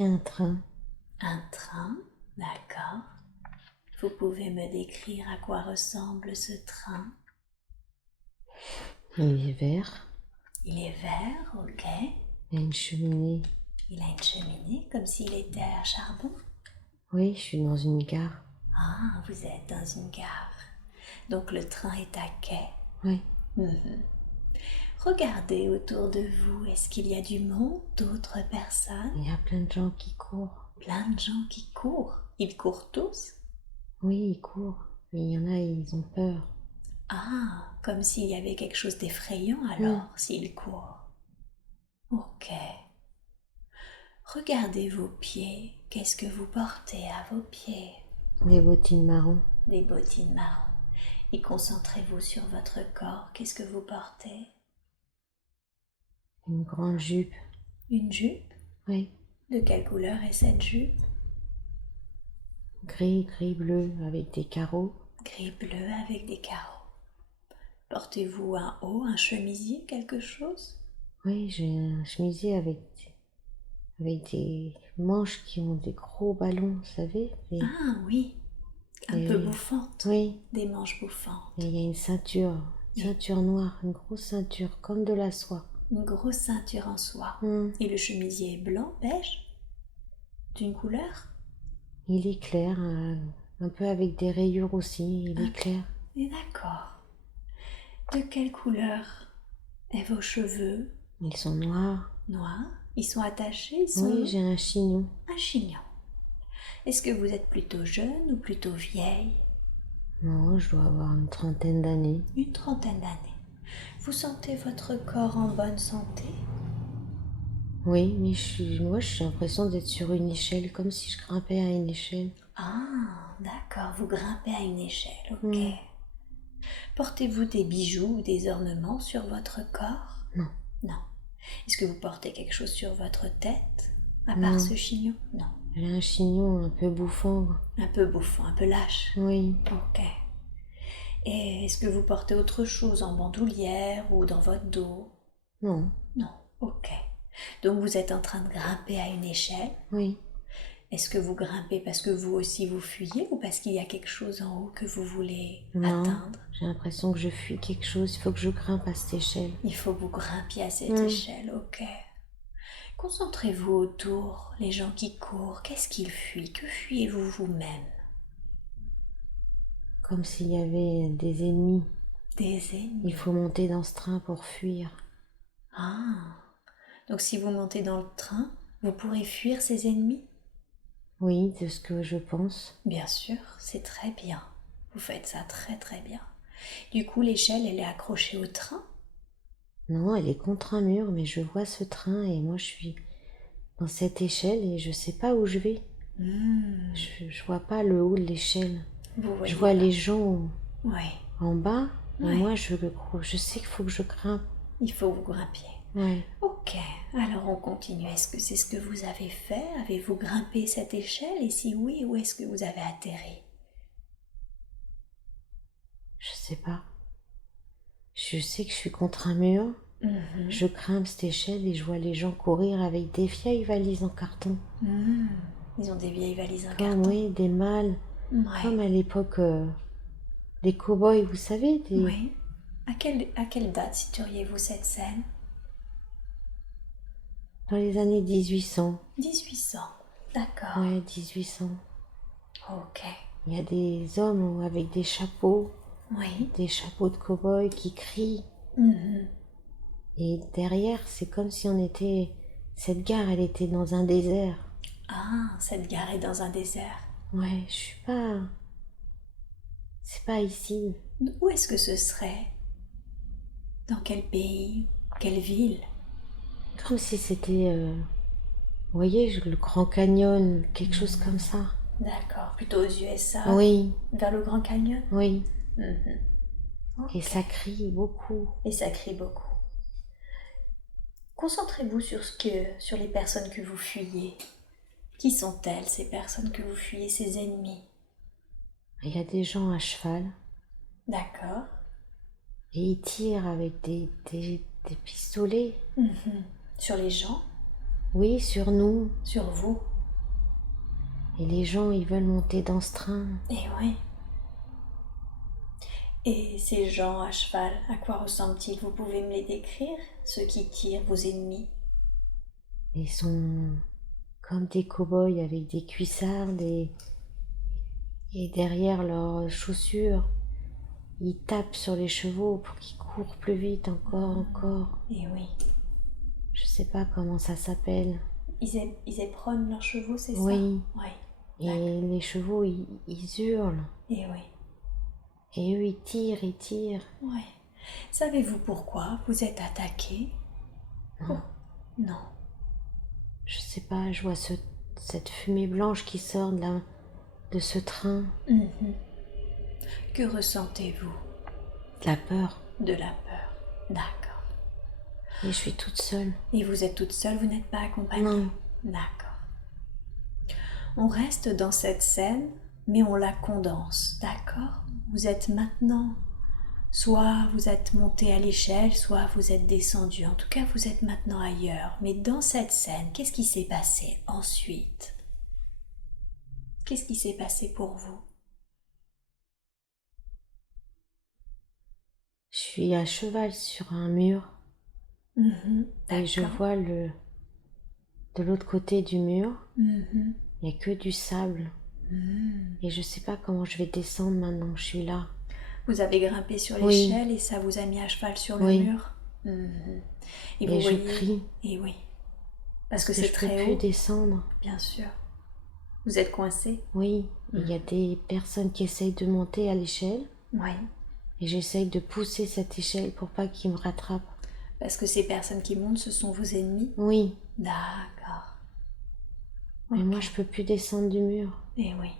qu'il y a un train. Un train, d'accord. Vous pouvez me décrire à quoi ressemble ce train? Il est vert. Il est vert, ok. Il y a une cheminée. Il a une cheminée comme s'il était à charbon. Oui, je suis dans une gare. Ah, vous êtes dans une gare. Donc le train est à quai. Oui. Mhm. Regardez autour de vous, est-ce qu'il y a du monde, d'autres personnes? Il y a plein de gens qui courent. Plein de gens qui courent. Ils courent tous? Oui, ils courent. Mais il y en a, ils ont peur. Ah, comme s'il y avait quelque chose d'effrayant alors, s'ils courent. Ok. Regardez vos pieds. Qu'est-ce que vous portez à vos pieds? Des bottines marron. Des bottines marron. Et concentrez-vous sur votre corps. Qu'est-ce que vous portez? Une grande jupe. Une jupe? Oui. De quelle couleur est cette jupe? Gris, gris, bleu, avec des carreaux. Gris bleu avec des carreaux. Portez-vous un haut, un chemisier, quelque chose? Oui, j'ai un chemisier avec des manches qui ont des gros ballons, vous savez. Ah oui, un peu bouffantes. Oui. Des manches bouffantes. Et il y a une ceinture noire, une grosse ceinture, comme de la soie. Une grosse ceinture en soie. Et le chemisier est blanc, beige? D'une couleur? Il est clair, un peu avec des rayures aussi, il est clair. Et d'accord. De quelle couleur est vos cheveux? Ils sont noirs. Noirs? Ils sont attachés? Oui, j'ai un chignon. Un chignon. Est-ce que vous êtes plutôt jeune ou plutôt vieille? Non, je dois avoir une trentaine d'années. Une trentaine d'années. Vous sentez votre corps en bonne santé? Oui, mais moi j'ai l'impression d'être sur une échelle, comme si je grimpais à une échelle. Ah, d'accord, vous grimpez à une échelle, ok. Portez-vous des bijoux ou des ornements sur votre corps? Non. Non. Est-ce que vous portez quelque chose sur votre tête, à part ce chignon? Non. J'ai un chignon un peu bouffant. Un peu bouffant, un peu lâche? Oui. Ok. Et est-ce que vous portez autre chose en bandoulière ou dans votre dos? Non. Non, ok. Donc vous êtes en train de grimper à une échelle? Oui. Est-ce que vous grimpez parce que vous aussi vous fuyez ou parce qu'il y a quelque chose en haut que vous voulez Non, atteindre? j'ai l'impression que je fuis quelque chose, il faut que je grimpe à cette échelle. Il faut que vous grimpiez à cette échelle, ok. Concentrez-vous autour, les gens qui courent, qu'est-ce qu'ils fuient? Que fuyez-vous vous-même? Comme s'il y avait des ennemis. Des ennemis? Il faut monter dans ce train pour fuir. Ah, donc si vous montez dans le train, vous pourrez fuir ces ennemis? Oui, de ce que je pense. Bien sûr, c'est très bien. Vous faites ça très très bien. Du coup, l'échelle, elle est accrochée au train? Non, elle est contre un mur, mais je vois ce train et moi je suis dans cette échelle et je sais pas où je vais. Je vois pas le haut de l'échelle. Je vois les gens en bas, et moi je sais qu'il faut que je grimpe. Il faut que vous grimpiez. Ouais. Ok, alors on continue. Est-ce que c'est ce que vous avez fait? Avez-vous grimpé cette échelle? Et si oui, où est-ce que vous avez atterri? Je sais pas. Je sais que je suis contre un mur. Je grimpe cette échelle et je vois les gens courir avec des vieilles valises en carton. Ils ont des vieilles valises en Comme, carton. oui, des malles. Comme à l'époque des cow-boys, vous savez. Oui. À quelle date situeriez-vous cette scène? Dans les années 1800. 1800, d'accord. Ouais, 1800. Ok. Il y a des hommes avec des chapeaux. Oui. Des chapeaux de cow-boys qui crient. Et derrière, c'est comme si on était... Cette gare, elle était dans un désert. Ah, cette gare est dans un désert. Ouais, je suis pas... C'est pas ici. Où est-ce que ce serait? Dans quel pays? Quelle ville? Comme si c'était... Vous voyez, le Grand Canyon, quelque chose comme ça. D'accord, plutôt aux USA? Oui. Vers le Grand Canyon? Oui. Okay. Et ça crie beaucoup. Et ça crie beaucoup. Concentrez-vous sur les personnes que vous fuyez. Qui sont-elles, ces personnes que vous fuyez, ces ennemis? Il y a des gens à cheval. D'accord. Et ils tirent avec des pistolets. Sur les gens? Oui, sur nous. Sur vous. Et les gens, ils veulent monter dans ce train. Eh oui. Et ces gens à cheval, à quoi ressemblent-ils? Vous pouvez me les décrire? Ceux qui tirent, vos ennemis? Ils sont comme des cow-boys avec des cuissardes et derrière leurs chaussures, ils tapent sur les chevaux pour qu'ils courent plus vite, encore. Eh oui. Je sais pas comment ça s'appelle. Ils éperonnent leurs chevaux, c'est ça? Oui. Oui. Et les chevaux, ils hurlent. Eh oui. Et eux, ils tirent. Oui. Savez-vous pourquoi vous êtes attaqué? Non. Non. Je sais pas, je vois cette fumée blanche qui sort de ce train. Que ressentez-vous? De la peur. De la peur. D'accord. Et je suis toute seule. Et vous êtes toute seule, vous n'êtes pas accompagnée? Non. D'accord. On reste dans cette scène, mais on la condense, d'accord? Vous êtes maintenant, soit vous êtes monté à l'échelle, soit vous êtes descendu. En tout cas, vous êtes maintenant ailleurs. Mais dans cette scène, qu'est-ce qui s'est passé ensuite? Qu'est-ce qui s'est passé pour vous? Je suis à cheval sur un mur. Et je vois de l'autre côté du mur, il n'y a que du sable. Et je sais pas comment je vais descendre maintenant que je suis là. Vous avez grimpé sur l'échelle et ça vous a mis à cheval sur le mur. Et vous je crie. Et oui. Parce que c'est je très peux haut. plus descendre. Bien sûr. Vous êtes coincé? Oui. Il y a des personnes qui essayent de monter à l'échelle. Oui. Et j'essaye de pousser cette échelle pour pas qu'ils me rattrapent. Parce que ces personnes qui montent, ce sont vos ennemis? Oui. D'accord. Mais moi, je peux plus descendre du mur. Eh oui.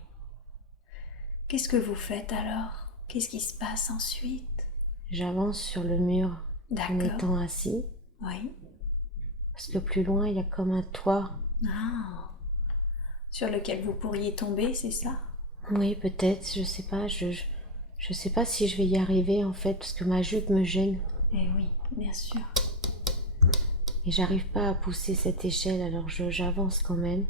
Qu'est-ce que vous faites alors? Qu'est-ce qui se passe ensuite? J'avance sur le mur en étant assis. Oui. Parce que plus loin, il y a comme un toit. Ah. Sur lequel vous pourriez tomber, c'est ça? Oui, peut-être, je sais pas. Je sais pas si je vais y arriver en fait, parce que ma jupe me gêne. Eh oui, bien sûr. Et j'arrive pas à pousser cette échelle, alors j'avance quand même.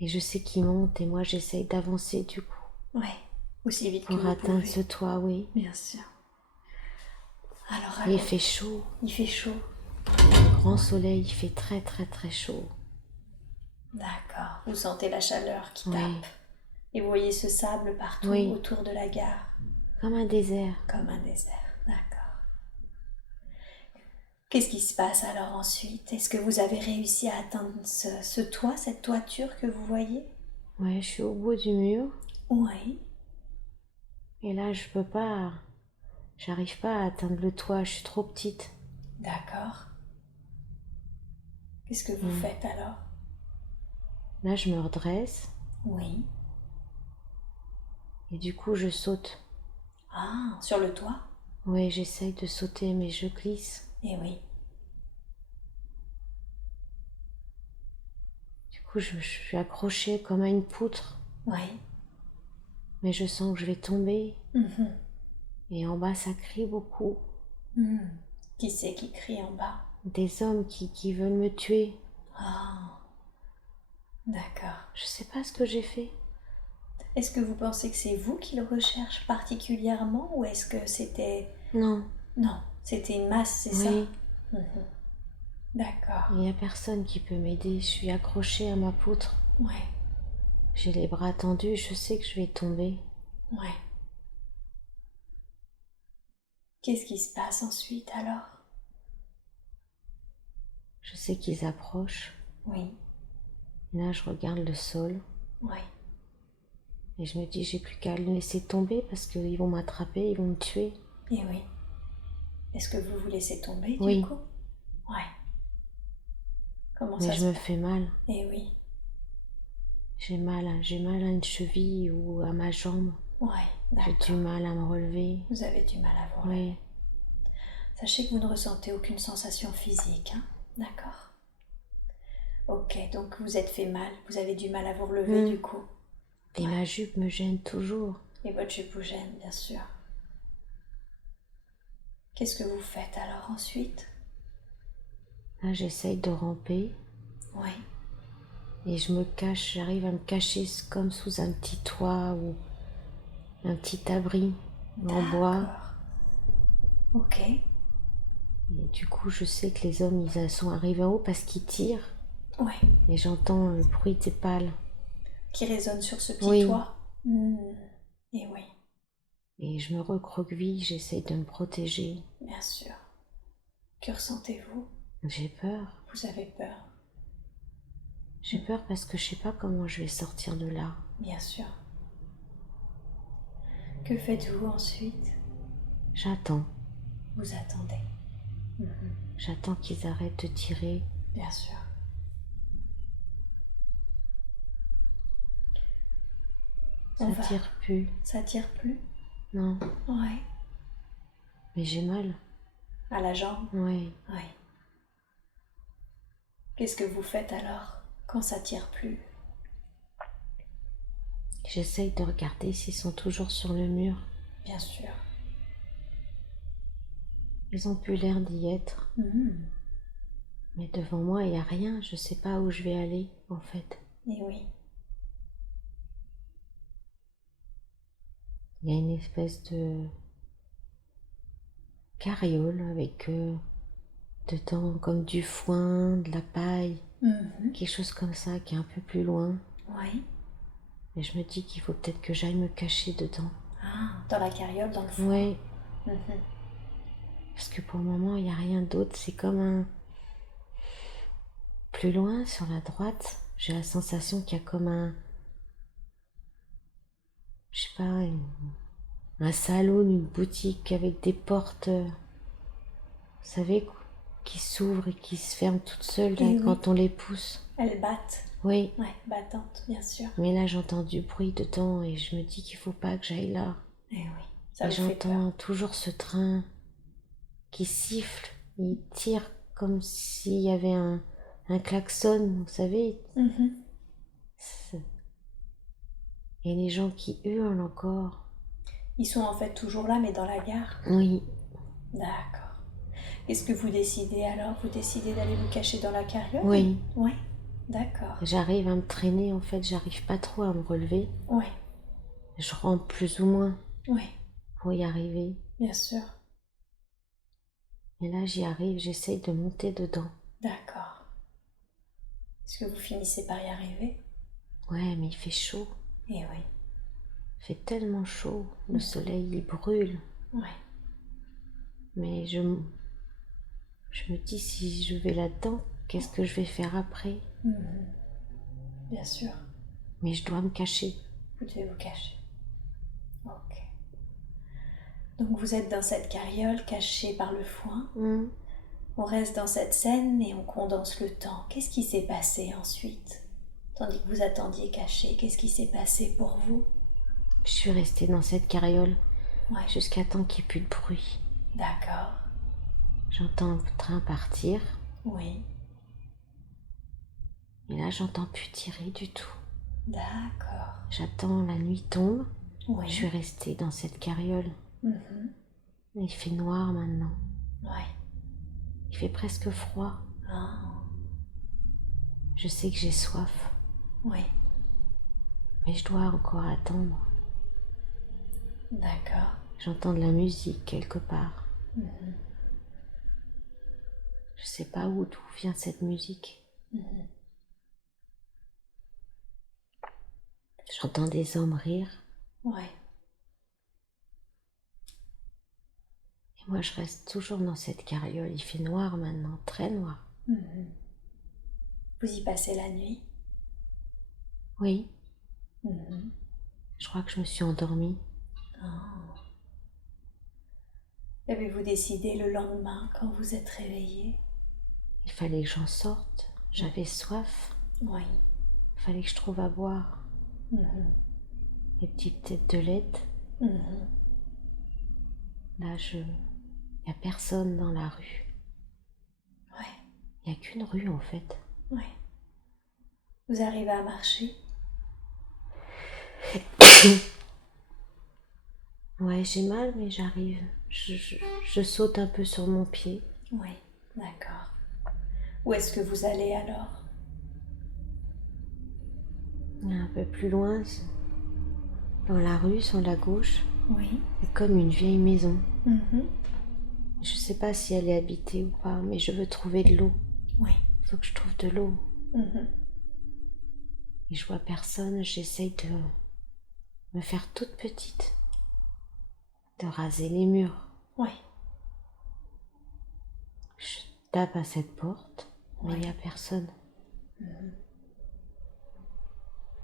Et je sais qu'il monte et moi j'essaye d'avancer du coup. Ouais, aussi vite que vous pouvez. Pour atteindre ce pouvez. toit, oui. Bien sûr. Alors, il fait chaud. Il fait chaud. Grand soleil, il fait très très très chaud. D'accord. Vous sentez la chaleur qui tape. Et vous voyez ce sable partout autour de la gare. Comme un désert. Comme un désert, d'accord. Qu'est-ce qui se passe alors ensuite? Est-ce que vous avez réussi à atteindre ce toit, cette toiture que vous voyez? Ouais, je suis au bout du mur. Oui. Et là, je peux pas... J'arrive pas à atteindre le toit, je suis trop petite. D'accord. Qu'est-ce que vous faites alors? Là, je me redresse. Oui. Et du coup, je saute. Ah, sur le toit? Oui, j'essaye de sauter, mais je glisse. Eh oui. Du coup, je suis accrochée comme à une poutre. Oui. Mais je sens que je vais tomber. Et en bas, ça crie beaucoup. Qui c'est qui crie en bas? Des hommes qui veulent me tuer. Ah, d'accord. Je sais pas ce que j'ai fait. Est-ce que vous pensez que c'est vous qui le recherchent particulièrement ou est-ce que c'était... Non. Non, c'était une masse, c'est ça? D'accord. Il n'y a personne qui peut m'aider, je suis accrochée à ma poutre. Ouais. J'ai les bras tendus, je sais que je vais tomber. Ouais. Qu'est-ce qui se passe ensuite alors? Je sais qu'ils approchent. Oui. Et là, je regarde le sol. Oui. Et je me dis, j'ai plus qu'à le laisser tomber parce qu'ils vont m'attraper, ils vont me tuer. Et oui. Est-ce que vous vous laissez tomber du coup? Ouais. Comment Mais ça je me fais mal. Eh oui. J'ai mal à une cheville ou à ma jambe. Ouais, d'accord. J'ai du mal à me relever. Vous avez du mal à vous relever. Sachez que vous ne ressentez aucune sensation physique, hein? D'accord. Ok, donc vous êtes fait mal, vous avez du mal à vous relever du coup. Et ma jupe me gêne toujours. Et votre jupe vous gêne, bien sûr. Qu'est-ce que vous faites alors ensuite? Là, j'essaye de ramper. Oui. Et je me cache, j'arrive à me cacher comme sous un petit toit ou un petit abri en bois. Ok. Et du coup, je sais que les hommes, ils sont arrivés en haut parce qu'ils tirent. Oui. Et j'entends le bruit des balles. Qui résonne sur ce petit toit. Et oui. Et je me recroqueville, j'essaye de me protéger. Bien sûr. Que ressentez-vous? J'ai peur. Vous avez peur? J'ai peur parce que je sais pas comment je vais sortir de là. Bien sûr. Que faites-vous ensuite? J'attends. Vous attendez. J'attends qu'ils arrêtent de tirer. Bien sûr. Ça tire plus. Ça tire plus? Non. Ouais. Mais j'ai mal. À la jambe? Oui. Oui. Qu'est-ce que vous faites alors quand ça tire plus? J'essaye de regarder s'ils sont toujours sur le mur. Bien sûr. Ils ont plus l'air d'y être. Mais devant moi, il n'y a rien. Je sais pas où je vais aller, en fait. Et oui. Il y a une espèce de carriole avec dedans comme du foin, de la paille, quelque chose comme ça qui est un peu plus loin. Oui. Et je me dis qu'il faut peut-être que j'aille me cacher dedans. Ah, dans la carriole, dans le foin. Oui. Parce que pour le moment, il n'y a rien d'autre. C'est comme un... Plus loin, sur la droite, j'ai la sensation qu'il y a comme un... Je sais pas, un salon, une boutique avec des portes, vous savez, qui s'ouvrent et qui se ferment toutes seules là, quand on les pousse. Elles battent. Oui. Ouais, battantes, bien sûr. Mais là, j'entends du bruit dedans et je me dis qu'il faut pas que j'aille là. Et oui, ça et vous fait peur. j'entends toujours ce train qui siffle. Il tire comme s'il y avait un klaxon, vous savez. Et les gens qui hurlent encore. Ils sont en fait toujours là, mais dans la gare? Oui. D'accord. Est-ce que vous décidez alors? Vous décidez d'aller vous cacher dans la carriole? Oui. Oui. D'accord. J'arrive à me traîner, en fait, j'arrive pas trop à me relever. Oui. Je rampe plus ou moins. Oui. Pour y arriver. Bien sûr. Et là, j'y arrive, j'essaye de monter dedans. D'accord. Est-ce que vous finissez par y arriver? Ouais, mais il fait chaud. Eh oui. Il fait tellement chaud. Le soleil, il brûle. Ouais. Mais je me dis, si je vais là-dedans, qu'est-ce que je vais faire après? Bien sûr. Mais je dois me cacher. Vous devez vous cacher. Ok. Donc vous êtes dans cette carriole cachée par le foin. On reste dans cette scène et on condense le temps. Qu'est-ce qui s'est passé ensuite? Tandis que vous attendiez caché, qu'est-ce qui s'est passé pour vous? Je suis restée dans cette carriole jusqu'à temps qu'il n'y ait plus de bruit. D'accord. J'entends le train partir. Oui. Et là, j'entends plus tirer du tout. D'accord. J'attends, la nuit tombe. Oui. Je suis restée dans cette carriole. Il fait noir maintenant. Oui. Il fait presque froid. Je sais que j'ai soif. Oui. Mais je dois encore attendre. D'accord. J'entends de la musique quelque part. Je sais pas d'où vient cette musique. J'entends des hommes rire. Oui. Et moi, je reste toujours dans cette carriole. Il fait noir maintenant, très noir. Vous y passez la nuit? Oui. Je crois que je me suis endormie. Avez-vous décidé le lendemain, quand vous êtes réveillé? Il fallait que j'en sorte. J'avais soif. Oui. Il fallait que je trouve à boire. Les petites têtes de lait. Là, il n'y a personne dans la rue. Ouais. Il n'y a qu'une rue en fait. Ouais. Vous arrivez à marcher? Ouais, j'ai mal, mais j'arrive. Je saute un peu sur mon pied. Oui, d'accord. Où est-ce que vous allez alors? Un peu plus loin, dans la rue, sur la gauche, Oui. il y a comme une vieille maison. Mhm. Je sais pas si elle est habitée ou pas, mais je veux trouver de l'eau. Oui. Il faut que je trouve de l'eau. Mhm. Et je vois personne, j'essaye de me faire toute petite, de raser les murs. Oui. Je tape à cette porte, mais il Oui. n'y a personne. Mhm.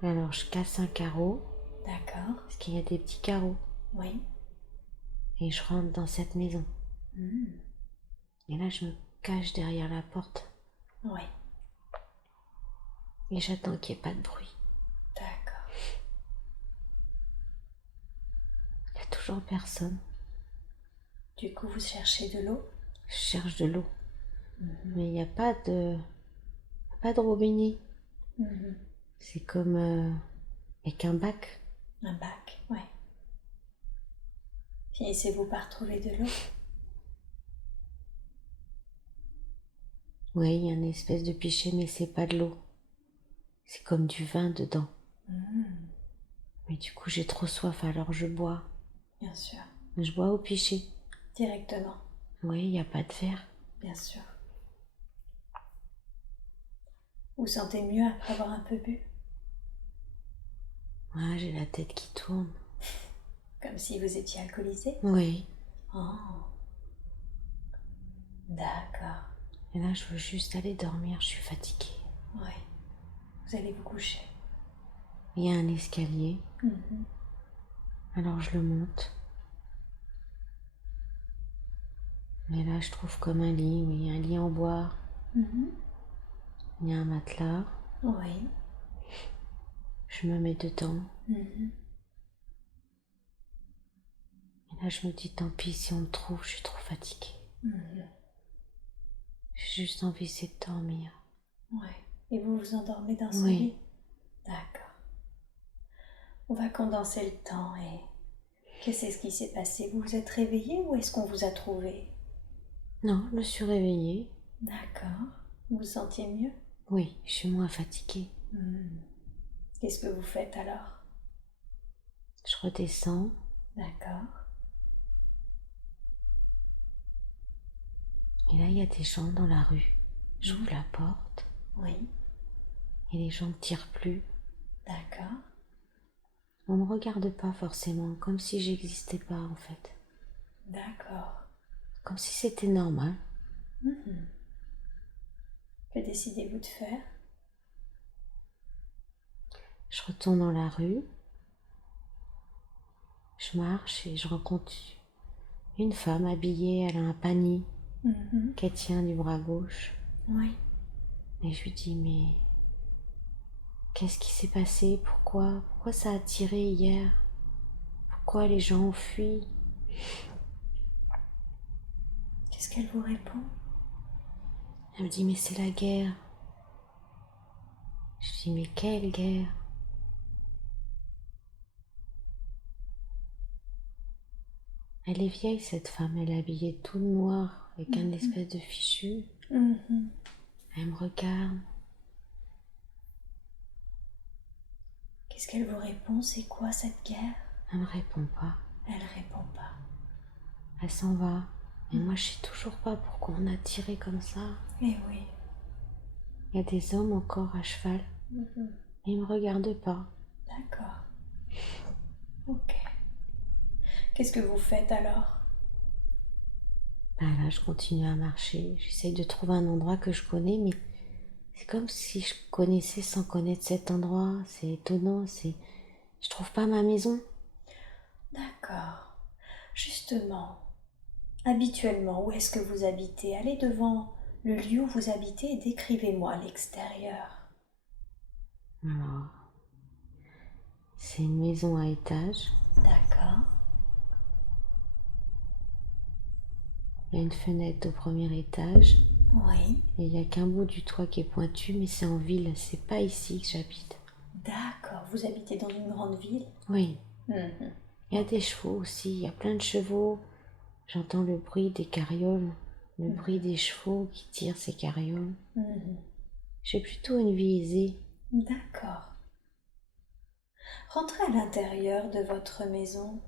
Alors je casse un carreau, D'accord. parce qu'il y a des petits carreaux, Oui. et je rentre dans cette maison. Mhm. Et là, je me cache derrière la porte, Oui. et j'attends qu'il n'y ait pas de bruit. D'accord. Il n'y a toujours personne. Du coup, vous cherchez de l'eau? Je cherche de l'eau, Mhm. mais il n'y a pas de robinet. Mhm. C'est comme avec un bac. Un bac, oui. Finissez-vous par trouver de l'eau? Oui, il y a une espèce de pichet, mais c'est pas de l'eau. C'est comme du vin dedans. Mhm. Mais du coup, j'ai trop soif, alors je bois. Bien sûr. Je bois au pichet. Directement. Oui, il n'y a pas de verre. Bien sûr. Vous sentez mieux après avoir un peu bu? Ouais, j'ai la tête qui tourne. Comme si vous étiez alcoolisé? Oui. Oh. D'accord. Et là, je veux juste aller dormir, je suis fatiguée. Oui. Vous allez vous coucher. Il y a un escalier, Mhm. alors je le monte. Mais là, je trouve comme un lit, oui, un lit en bois. Mhm. Il y a un matelas. Oui. Je me mets dedans. Mhm. Et là, je me dis, tant pis, si on me trouve, je suis trop fatiguée. Mhm. J'ai juste envie, c'est de dormir. Oui. Et vous vous endormez dans ce Oui. lit? D'accord. On va condenser le temps et qu'est-ce qui s'est passé? Vous vous êtes réveillé ou est-ce qu'on vous a trouvé? Non, je me suis réveillée. D'accord. Vous vous sentiez mieux? Oui, je suis moins fatiguée. Qu'est-ce que vous faites alors? Je redescends. D'accord. Et là, il y a des gens dans la rue. J'ouvre la porte. Oui. Et les gens ne tirent plus. D'accord. On ne me regarde pas forcément, comme si j'existais pas en fait. D'accord. Comme si c'était normal. Que décidez-vous de faire? Je retourne dans la rue. Je marche et je rencontre une femme habillée. Elle a un panier qu'elle tient du bras gauche. Oui. Et je lui dis, mais qu'est-ce qui s'est passé? Pourquoi ça a tiré hier? Pourquoi les gens ont fui? Qu'est-ce qu'elle vous répond? Elle me dit, mais c'est la guerre. Je dis, mais quelle guerre? Elle est vieille cette femme, elle est habillée tout noir avec un espèce de fichu. Elle me regarde. Qu'est-ce qu'elle vous répond? C'est quoi cette guerre? Elle me répond pas. Elle répond pas. Elle s'en va. Et moi, je sais toujours pas pourquoi on a tiré comme ça. Eh oui. Il y a des hommes encore à cheval. Mais ils me regardent pas. D'accord. Ok. Qu'est-ce que vous faites alors? Ben là, je continue à marcher. J'essaye de trouver un endroit que je connais, mais c'est comme si je connaissais sans connaître cet endroit. C'est étonnant. Je trouve pas ma maison. D'accord. Justement, habituellement, où est-ce que vous habitez? Allez devant le lieu où vous habitez et décrivez-moi l'extérieur. Alors, c'est une maison à étage. D'accord. Il y a une fenêtre au premier étage. Oui. Et il n'y a qu'un bout du toit qui est pointu, mais c'est en ville. C'est pas ici que j'habite. D'accord. Vous habitez dans une grande ville? Oui. Mhm. Il y a des chevaux aussi. Il y a plein de chevaux. J'entends le bruit des carrioles. le bruit des chevaux qui tirent ces carrioles. Mhm. J'ai plutôt une vie aisée. D'accord. Rentrez à l'intérieur de votre maison.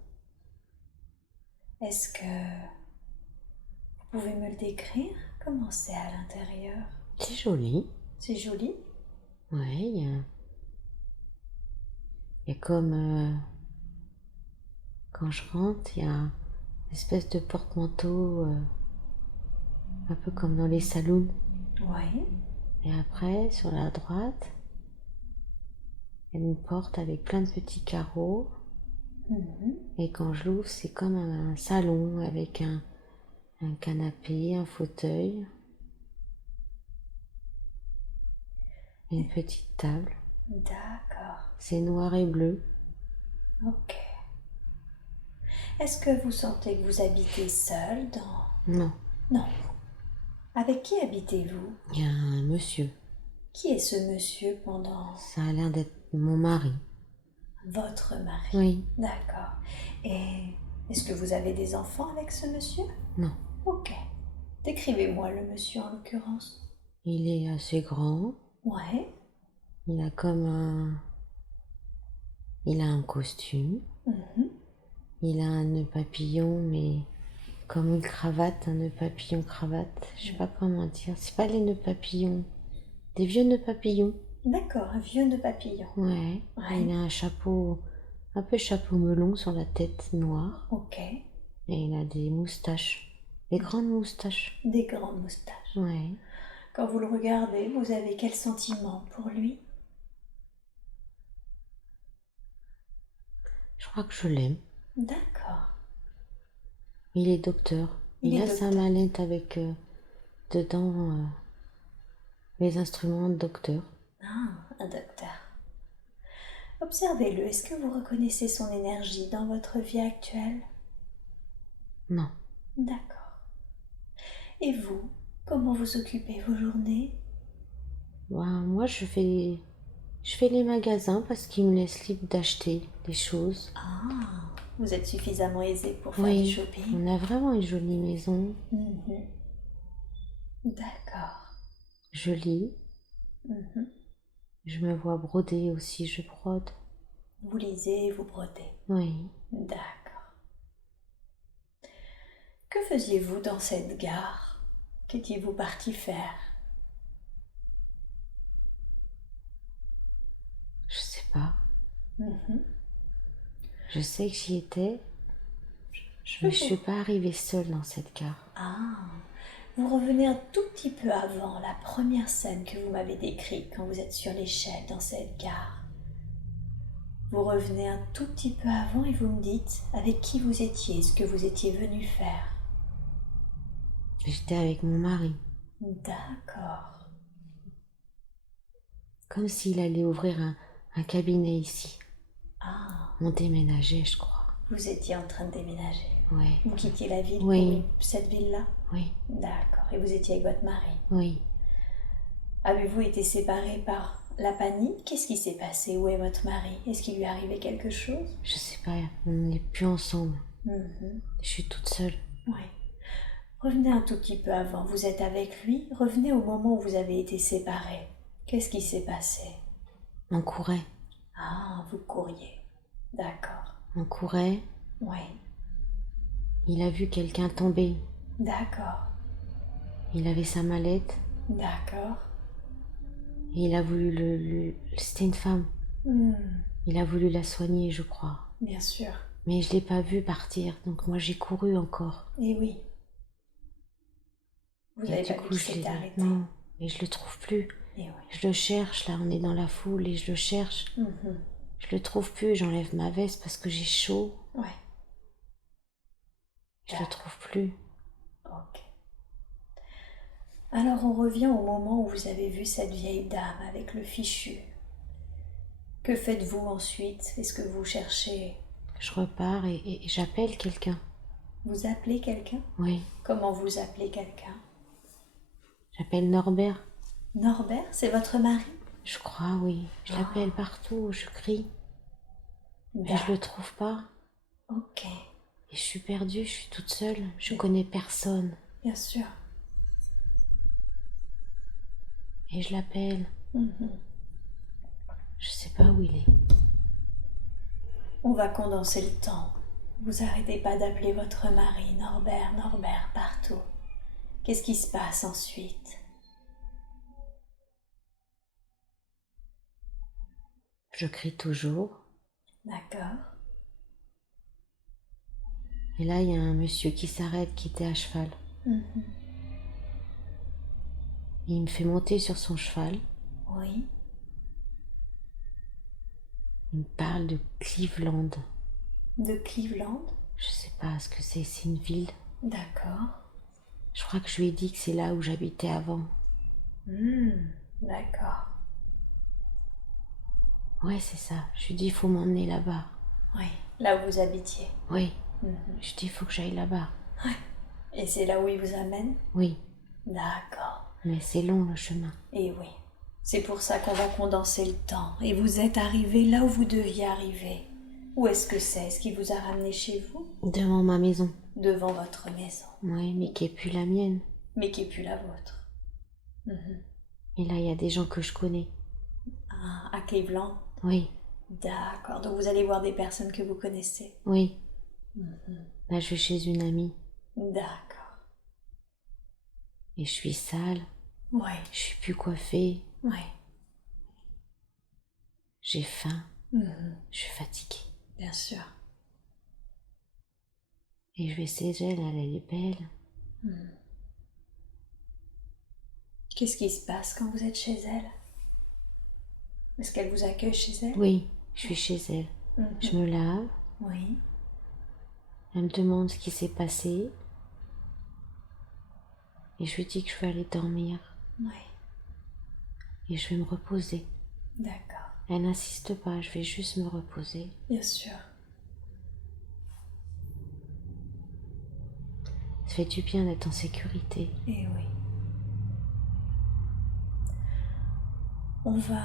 Est-ce que vous pouvez me le décrire? Comment c'est à l'intérieur? C'est joli. C'est joli? Ouais, il y a comme... quand je rentre, il y a une espèce de porte-manteau, un peu comme dans les saloons. Oui. Et après, sur la droite, il y a une porte avec plein de petits carreaux. Mhm. Et quand je l'ouvre, c'est comme un salon avec un canapé, un fauteuil, et une petite table. D'accord. C'est noir et bleu. Ok. Est-ce que vous sentez que vous habitez seul dans... Non, Non. Avec qui habitez-vous? il y a un monsieur. Qui est ce monsieur pendant Ça a l'air d'être mon mari. votre mari? Oui, D'accord. Et est-ce que vous avez des enfants avec ce monsieur? non. Ok. Décrivez-moi le monsieur en l'occurrence. Il est assez grand. Ouais. Il a comme un... Il a un costume. Mhm. Il a un nœud papillon, mais comme une cravate, un nœud papillon cravate. Je sais pas comment dire. C'est pas les nœuds papillons. Des vieux nœuds papillons. D'accord, un vieux nœud papillon. Ouais. Ouais. Il a un chapeau, un peu chapeau melon sur la tête noire. Ok. Et il a des moustaches. Des grandes moustaches. Des grandes moustaches. Ouais. Quand vous le regardez, vous avez quel sentiment pour lui? Je crois que je l'aime. D'accord. Il est docteur. Il est a sa docteur. mallette avec dedans les instruments de docteur. Ah, un docteur. Observez-le. Est-ce que vous reconnaissez son énergie dans votre vie actuelle? Non. D'accord. Et vous, comment vous occupez vos journées? Bah, moi, je fais les magasins parce qu'ils me laissent libre d'acheter des choses. Ah, vous êtes suffisamment aisé pour faire du Oui, shopping? on a vraiment une jolie maison. Mhm. D'accord. Je lis. Mhm. Je me vois broder aussi, je brode. Vous lisez et vous brodez. Oui. D'accord. Que faisiez-vous dans cette gare? Qu'étiez-vous parti faire? Je sais pas. Mhm. Je sais que j'y étais, Je mais peux je vous... suis pas arrivée seule dans cette gare. Ah, vous revenez un tout petit peu avant la première scène que vous m'avez décrite quand vous êtes sur l'échelle dans cette gare. Vous revenez un tout petit peu avant et vous me dites avec qui vous étiez, ce que vous étiez venu faire. J'étais avec mon mari. D'accord. Comme s'il allait ouvrir un cabinet ici. Ah, On déménageait, je crois. vous étiez en train de déménager. Ouais. Vous quittiez la ville Oui. pour cette ville-là? Oui. D'accord. Et vous étiez avec votre mari? Oui. Avez-vous été séparés par la panique? Qu'est-ce qui s'est passé? Où est votre mari? Est-ce qu'il lui arrivait quelque chose? Je sais pas, on n'est plus ensemble. Mhm. Je suis toute seule. Oui. Revenez un tout petit peu avant. Vous êtes avec lui. Revenez au moment où vous avez été séparés. Qu'est-ce qui s'est passé? On courait. Ah, vous couriez. D'accord. On courait. Oui. Il a vu quelqu'un tomber. D'accord. Il avait sa mallette. D'accord. Et il a voulu C'était une femme. Hmm. Il a voulu la soigner, je crois. Bien sûr. Mais je l'ai pas vu partir, donc moi j'ai couru encore. Et oui. Vous Et n'avez du pas vu coup, qu'il s'était arrêté. Non, et je le trouve plus. Et oui. Je le cherche, là, on est dans la foule et je le cherche. Mhm. Je le trouve plus, j'enlève ma veste parce que j'ai chaud. Ouais. Je le trouve plus. Ok. Alors on revient au moment où vous avez vu cette vieille dame avec le fichu. Que faites-vous ensuite? Est-ce que vous cherchez? Je repars et j'appelle quelqu'un. Vous appelez quelqu'un? Oui, Comment vous appelez quelqu'un? j'appelle Norbert. Norbert, c'est votre mari? Je crois, oui. Je l'appelle partout, je crie. Mais je le trouve pas. Ok, Et je suis perdue, je suis toute seule. Je connais personne. bien sûr. Et je l'appelle. Mhm. Je sais pas où il est. On va condenser le temps. Vous arrêtez pas d'appeler votre mari, Norbert, Norbert, partout. Qu'est-ce qui se passe ensuite? Je crie toujours. D'accord. Et là, il y a un monsieur qui s'arrête, qui était à cheval. Mhm. Il me fait monter sur son cheval. Oui. Il me parle de Cleveland. De Cleveland? Je sais pas ce que c'est une ville. D'accord. Je crois que je lui ai dit que c'est là où j'habitais avant. D'accord. Ouais, c'est ça. Je lui ai dit, il faut m'emmener là-bas. Oui, là où vous habitiez. Oui. Je lui ai dit, il faut que j'aille là-bas. Ouais. Et c'est là où il vous amène? Oui. D'accord. Mais c'est long le chemin. Et oui. C'est pour ça qu'on va condenser le temps. Et vous êtes arrivé là où vous deviez arriver. Où est-ce que c'est? Est-ce qu'il vous a ramené chez vous? Devant ma maison. Devant votre maison. Oui, mais qui est plus la mienne. Mais qui est plus la vôtre. Et là, il y a des gens que je connais. Ah, à Cleveland? Oui. D'accord. Donc vous allez voir des personnes que vous connaissez? Oui. Là, je vais chez une amie. D'accord. Et je suis sale. Oui. Je suis plus coiffée. Oui. J'ai faim. Je suis fatiguée. Bien sûr. Et je vais chez elle, elle est belle. Qu'est-ce qui se passe quand vous êtes chez elle? Est-ce qu'elle vous accueille chez elle? Oui, je suis chez elle. Je me lave. Oui. Elle me demande ce qui s'est passé. Et je lui dis que je vais aller dormir. Oui. Et je vais me reposer. D'accord. Elle n'insiste pas, je vais juste me reposer. Bien sûr. Ça fait du bien d'être en sécurité. Eh oui. On va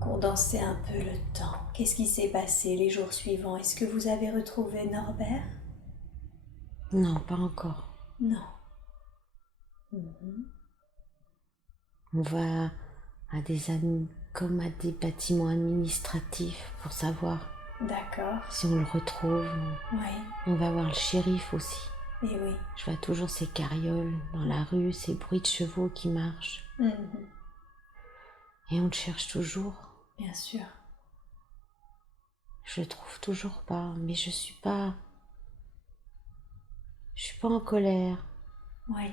condenser un peu le temps. Qu'est-ce qui s'est passé les jours suivants? Est-ce que vous avez retrouvé Norbert? Non, pas encore. Non. On va à des comme à des bâtiments administratifs pour savoir D'accord. si on le retrouve. Oui. On va voir le shérif aussi. Eh oui. Je vois toujours ces carrioles dans la rue, ces bruits de chevaux qui marchent. Et on le cherche toujours. Bien sûr. Je le trouve toujours pas, mais je suis pas en colère. Oui.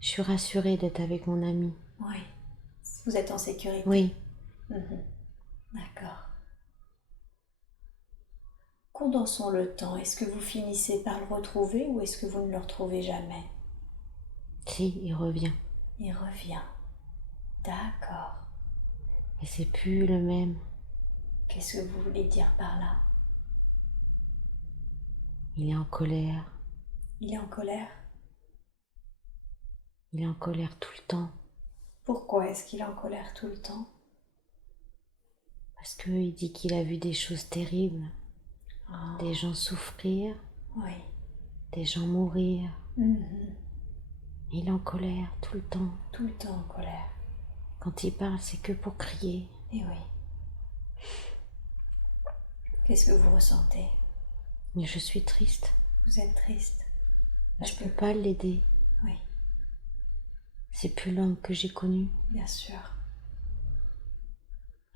Je suis rassurée d'être avec mon ami. Oui. Vous êtes en sécurité? Oui. D'accord. Condensons le temps. Est-ce que vous finissez par le retrouver ou est-ce que vous ne le retrouvez jamais? Si, il revient. Il revient. D'accord. Et c'est plus le même. Qu'est-ce que vous voulez dire par là? Il est en colère. Il est en colère? Il est en colère tout le temps. Pourquoi est-ce qu'il est en colère tout le temps? Parce qu'il dit qu'il a vu des choses terribles. Des gens souffrir. Oui. Des gens mourir. Il est en colère tout le temps. Tout le temps en colère. Quand il parle, c'est que pour crier. Eh oui. Qu'est-ce que vous ressentez? Mais je suis triste. Vous êtes triste? Je peux pas l'aider. Oui. C'est plus l'homme que j'ai connu. Bien sûr.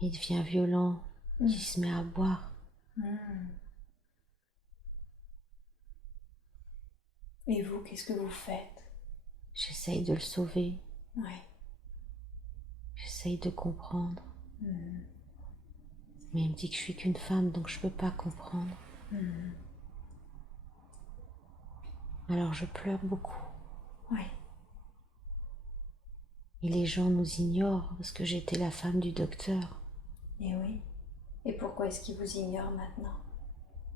Il devient violent. Il se met à boire. Et vous, qu'est-ce que vous faites? J'essaye de le sauver. Oui. J'essaye de comprendre. Mais il me dit que je suis qu'une femme, donc je peux pas comprendre. Alors je pleure beaucoup. Oui. Et les gens nous ignorent parce que j'étais la femme du docteur. Et oui. Et pourquoi est-ce qu'ils vous ignorent maintenant?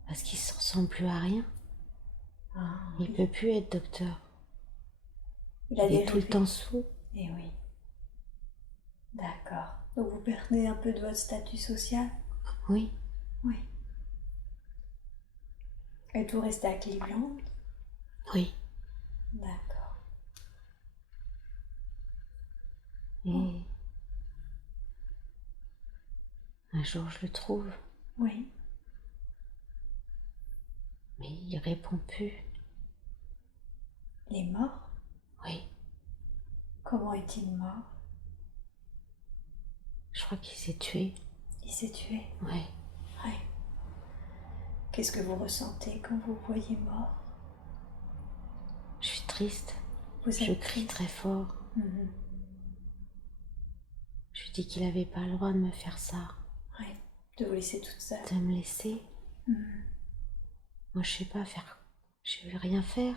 Parce qu'il ne ressemble plus à rien. Il peut plus être docteur. Il est tout le temps sous. Eh oui. D'accord. Donc vous perdez un peu de votre statut social? Oui. Oui. Et vous restez à Cleveland? Oui. D'accord. Et un jour, je le trouve. Oui. Mais il répond plus. Il est mort? Oui. Comment est-il mort? Je crois qu'il s'est tué. Il s'est tué? Oui. Oui. Qu'est-ce que vous ressentez quand vous voyez mort? Je suis triste. Je crie triste. Très fort. Je lui dis qu'il n'avait pas le droit de me faire ça. Oui, de vous laisser toute seule. De me laisser. Moi, je sais pas faire. Je vais rien faire.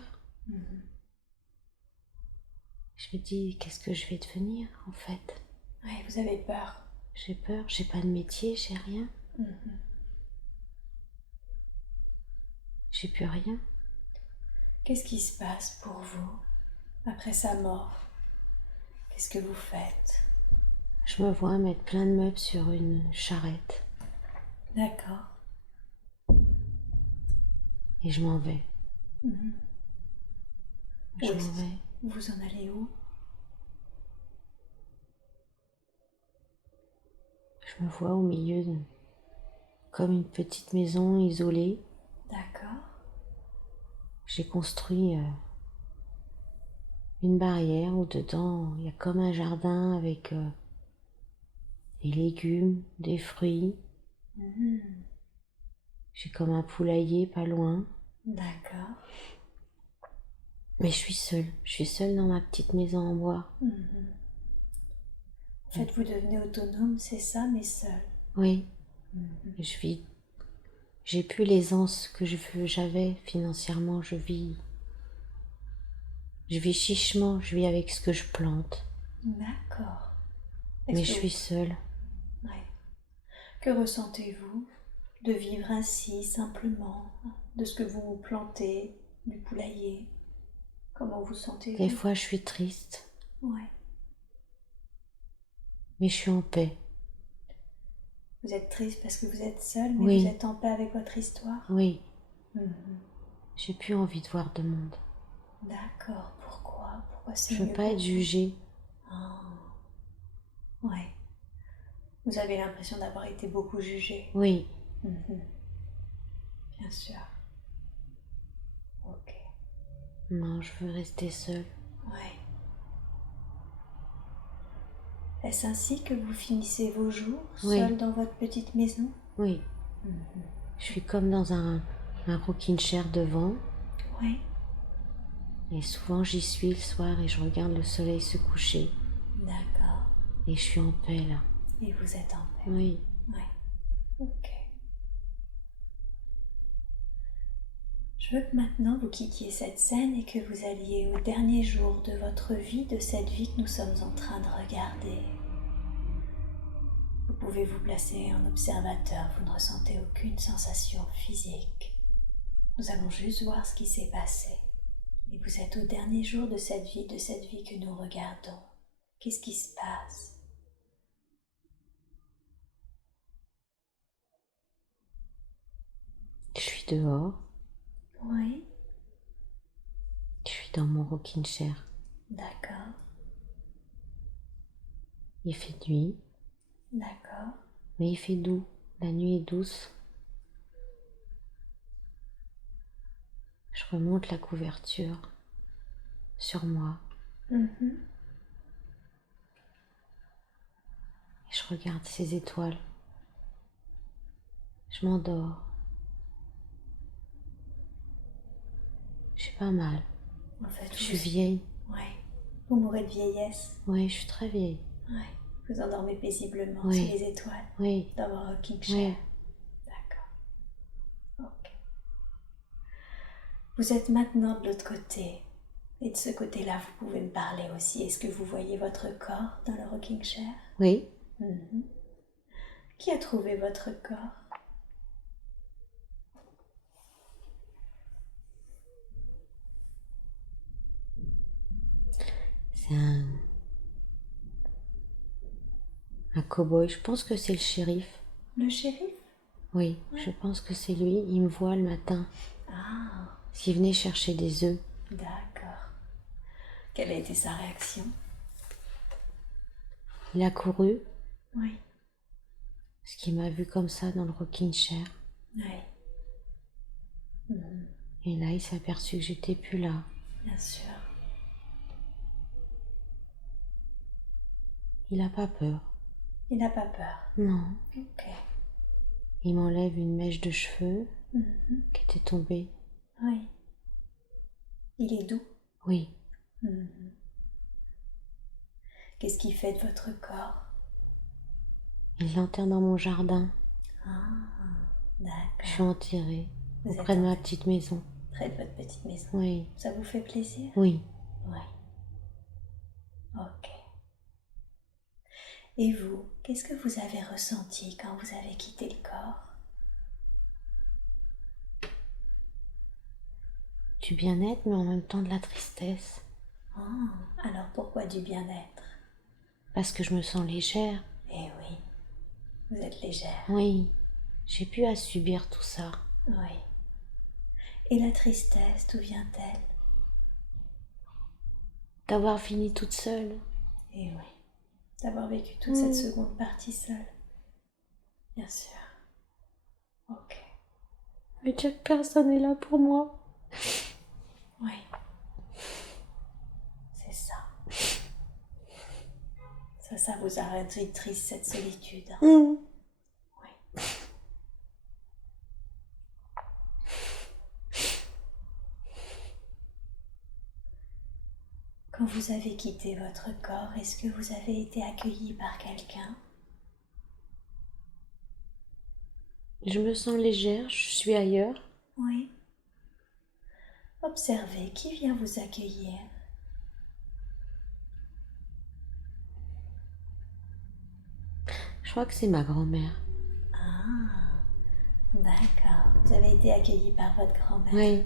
Je me dis, qu'est-ce que je vais devenir, en fait? Oui, vous avez peur. J'ai peur, j'ai pas de métier, j'ai rien. J'ai plus rien. Qu'est-ce qui se passe pour vous après sa mort? Qu'est-ce que vous faites? Je me vois mettre plein de meubles sur une charrette. D'accord. Et je m'en vais. Je m'en vais. Vous en allez où? Je me vois au milieu de... comme une petite maison isolée. D'accord. J'ai construit une barrière où dedans il y a comme un jardin avec des légumes, des fruits. J'ai comme un poulailler pas loin. D'accord. Mais je suis seule dans ma petite maison en bois. En fait, vous devenez autonome, c'est ça, mais seule. Oui. Je vis. J'ai plus l'aisance que j'avais financièrement. Je vis chichement. Je vis avec ce que je plante. D'accord. Mais je suis seule. Oui. Que ressentez-vous de vivre ainsi simplement, de ce que vous plantez, du poulailler? Comment vous sentez-vous? Des fois, je suis triste. Oui. Mais je suis en paix. Vous êtes triste parce que vous êtes seule, mais vous êtes en paix avec votre histoire? Oui. J'ai plus envie de voir de monde. D'accord. Pourquoi c'est Je veux pas être jugée. Oui. Vous avez l'impression d'avoir été beaucoup jugée? Oui. Bien sûr. Ok. Non, je veux rester seule. Oui. Est-ce ainsi que vous finissez vos jours, seule dans votre petite maison? Oui. Je suis comme dans un rocking chair devant. Oui. Et souvent j'y suis le soir et je regarde le soleil se coucher. D'accord. Et je suis en paix là. Et vous êtes en paix? Oui. Oui. Ok. Je veux que maintenant vous quittiez cette scène et que vous alliez au dernier jour de votre vie, de cette vie que nous sommes en train de regarder. Vous pouvez vous placer en observateur, vous ne ressentez aucune sensation physique. Nous allons juste voir ce qui s'est passé. Et vous êtes au dernier jour de cette vie que nous regardons. Qu'est-ce qui se passe? Je suis dehors. Oui. Je suis dans mon rocking chair. D'accord. Il fait nuit. D'accord. Mais il fait doux. La nuit est douce. Je remonte la couverture sur moi. Et je regarde ces étoiles. Je m'endors. J'ai pas mal. En fait, je suis vieille. Oui. Vous mourrez de vieillesse. Oui, je suis très vieille. Oui. Vous endormez paisiblement sous les étoiles. Oui. Dans votre rocking chair. Oui. D'accord. Ok. Vous êtes maintenant de l'autre côté. Et de ce côté-là, vous pouvez me parler aussi. Est-ce que vous voyez votre corps dans le rocking chair? Oui. Qui a trouvé votre corps? C'est un cow-boy. Je pense que c'est le shérif. Le shérif? Oui, je pense que c'est lui. Il me voit le matin. Ah. S'il venait chercher des œufs. D'accord. Quelle a été sa réaction? Il a couru. Oui. Parce qu'il m'a vu comme ça dans le rocking chair. Oui. Et là, il s'est aperçu que j'étais plus là. Bien sûr. Il n'a pas peur. Il n'a pas peur. Non. Ok. Il m'enlève une mèche de cheveux qui était tombée. Oui. Il est doux. Oui. Qu'est-ce qu'il fait de votre corps? Il l'enterre dans mon jardin. Ah, d'accord. Je suis enterrée auprès de ma petite maison. Près de votre petite maison. Oui. Ça vous fait plaisir? Oui. Oui. Ok. Et vous, qu'est-ce que vous avez ressenti quand vous avez quitté le corps? Du bien-être, mais en même temps de la tristesse. Alors pourquoi du bien-être? Parce que je me sens légère. Eh oui, vous êtes légère. Oui, j'ai pu à subir tout ça. Oui. Et la tristesse, d'où vient-elle? D'avoir fini toute seule. Eh oui, d'avoir vécu toute cette seconde partie seule. Bien sûr. Ok. Mais personne n'est là pour moi. Oui. C'est ça. Ça vous a rendu triste, cette solitude. Oui. Quand vous avez quitté votre corps, est-ce que vous avez été accueilli par quelqu'un? Je me sens légère, je suis ailleurs. Oui. Observez qui vient vous accueillir. Je crois que c'est ma grand-mère. Ah, d'accord. Vous avez été accueilli par votre grand-mère. Oui.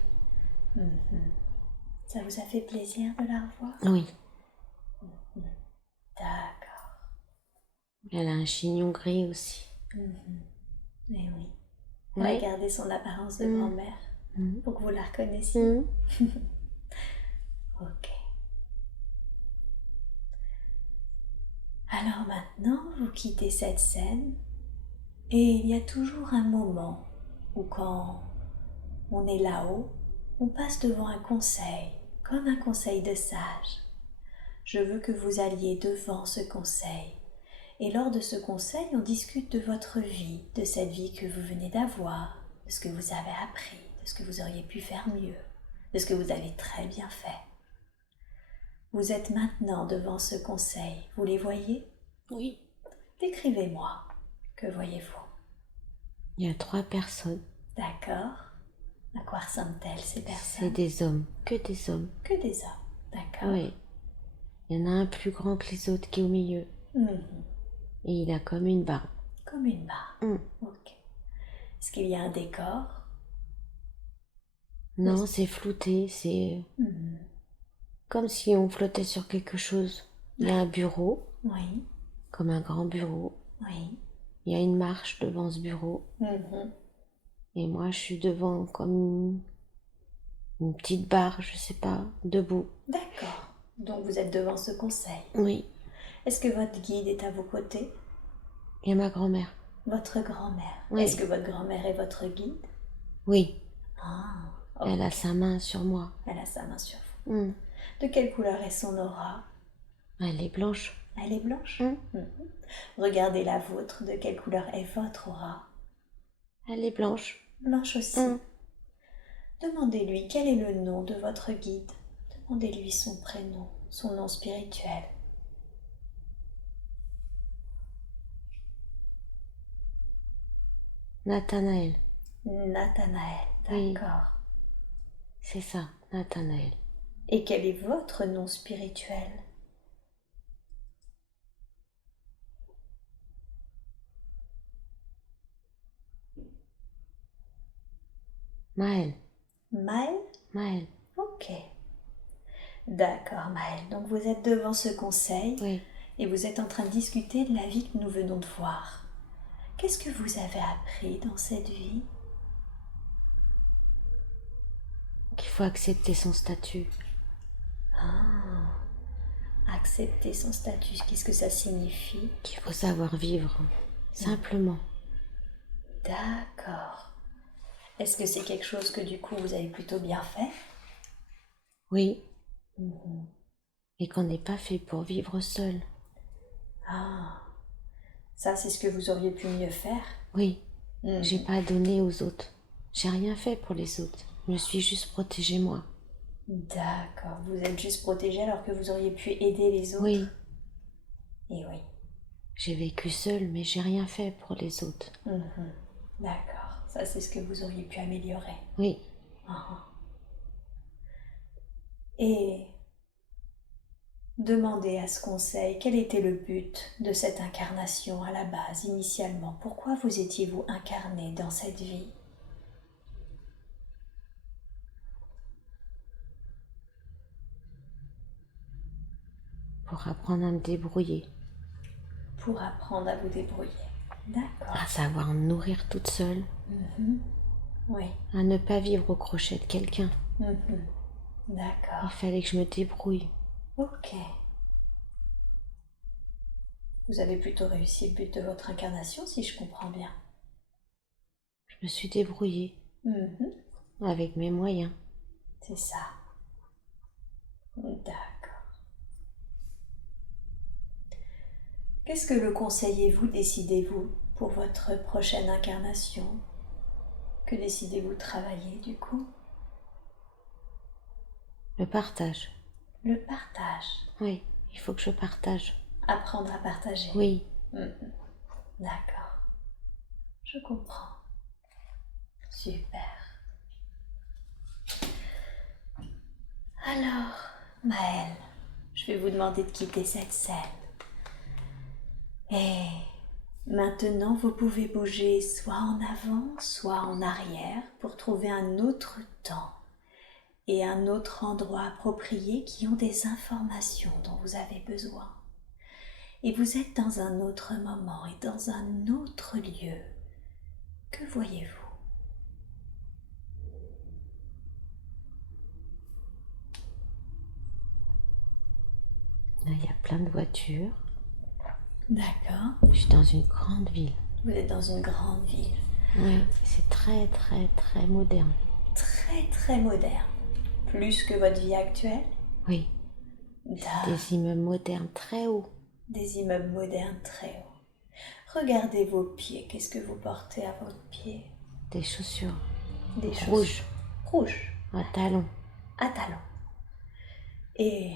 Ça vous a fait plaisir de la revoir? Oui. D'accord. Elle a un chignon gris aussi. Eh oui. Elle a gardé son apparence de grand-mère pour que vous la reconnaissiez. Ok. Alors maintenant, vous quittez cette scène et il y a toujours un moment où quand on est là-haut, on passe devant un conseil, comme un conseil de sage. Je veux que vous alliez devant ce conseil. Et lors de ce conseil, on discute de votre vie, de cette vie que vous venez d'avoir, de ce que vous avez appris, de ce que vous auriez pu faire mieux, de ce que vous avez très bien fait. Vous êtes maintenant devant ce conseil. Vous les voyez? Oui. Décrivez-moi. Que voyez-vous? Il y a 3 personnes. D'accord. À quoi ressemblent-elles ces personnes? C'est des hommes. Que des hommes. Que des hommes. D'accord. Oui. Il y en a un plus grand que les autres qui est au milieu. Et il a comme une barbe. Comme une barbe. Ok. Est-ce qu'il y a un décor? Non, c'est flouté. C'est comme si on flottait sur quelque chose. Il y a un bureau. Oui. Comme un grand bureau. Oui. Il y a une marche devant ce bureau. Et moi, je suis devant comme une petite barre, je sais pas, debout. D'accord. Donc vous êtes devant ce conseil. Oui. Est-ce que votre guide est à vos côtés? Il y a ma grand-mère. Votre grand-mère. Oui. Est-ce que votre grand-mère est votre guide? Oui. Ah. Okay. Elle a sa main sur moi. Elle a sa main sur vous. De quelle couleur est son aura? Elle est blanche. Elle est blanche? Regardez la vôtre. De quelle couleur est votre aura? Elle est blanche. Blanche aussi. Demandez-lui quel est le nom de votre guide. Demandez-lui son prénom, son nom spirituel. Nathanaël. Nathanaël, d'accord. Oui. C'est ça, Nathanaël. Et quel est votre nom spirituel? Maël. Maël? Maël. Ok. D'accord, Maël. Donc vous êtes devant ce conseil et vous êtes en train de discuter de la vie que nous venons de voir. Qu'est-ce que vous avez appris dans cette vie? Qu'il faut accepter son statut. Ah, accepter son statut, qu'est-ce que ça signifie? Qu'il faut savoir vivre, simplement. D'accord. Est-ce que c'est quelque chose que du coup vous avez plutôt bien fait? Oui. Et qu'on n'est pas fait pour vivre seul. Ah, ça c'est ce que vous auriez pu mieux faire? Oui. J'ai pas donné aux autres. J'ai rien fait pour les autres. Je me suis juste protégée moi. D'accord. Vous êtes juste protégée alors que vous auriez pu aider les autres? Oui. Et oui. J'ai vécu seule, mais j'ai rien fait pour les autres. D'accord. Ça, c'est ce que vous auriez pu améliorer. Oui. Et demandez à ce conseil quel était le but de cette incarnation à la base, initialement. Pourquoi vous étiez-vous incarné dans cette vie? Pour apprendre à me débrouiller. Pour apprendre à vous débrouiller. D'accord. À savoir me nourrir toute seule. Oui. À ne pas vivre au crochet de quelqu'un. D'accord. Il fallait que je me débrouille. Ok. Vous avez plutôt réussi le but de votre incarnation, si je comprends bien. Je me suis débrouillée. Avec mes moyens. C'est ça. D'accord. Qu'est-ce que le conseillez-vous, décidez-vous, pour votre prochaine incarnation? Que décidez-vous de travailler, du coup? Le partage. Le partage. Oui, il faut que je partage. Apprendre à partager. Oui. D'accord. Je comprends. Super. Alors, Maëlle, je vais vous demander de quitter cette scène. Et maintenant, vous pouvez bouger soit en avant, soit en arrière pour trouver un autre temps et un autre endroit approprié qui ont des informations dont vous avez besoin. Et vous êtes dans un autre moment et dans un autre lieu. Que voyez-vous? Là, il y a plein de voitures. D'accord. Je suis dans une grande ville. Vous êtes dans une grande ville. Oui, c'est très, très, très moderne. Très, très moderne. Plus que votre vie actuelle? Oui. Des immeubles modernes très hauts. Des immeubles modernes très hauts. Regardez vos pieds. Qu'est-ce que vous portez à votre pied? Des chaussures. Des rouges. Rouges. À talons. À talons. Et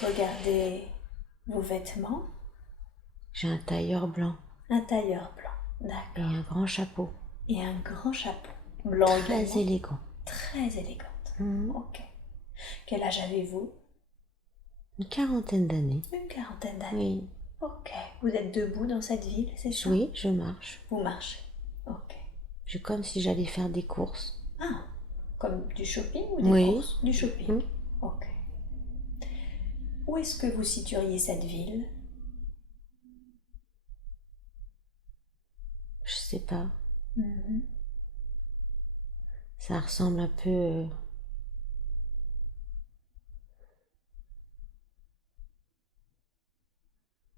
regardez vos vêtements. J'ai un tailleur blanc. Un tailleur blanc. D'accord. Et un grand chapeau. Et un grand chapeau. Blanc très également. élégant. Très élégante. Ok. Quel âge avez-vous? Une quarantaine d'années. Une quarantaine d'années. Oui. Ok. Vous êtes debout dans cette ville, c'est ça? Oui, je marche. Vous marchez. Ok. Je suis comme si j'allais faire des courses. Ah, comme du shopping ou des courses? Du shopping. Ok. Où est-ce que vous situeriez cette ville? Je sais pas. Ça ressemble un peu...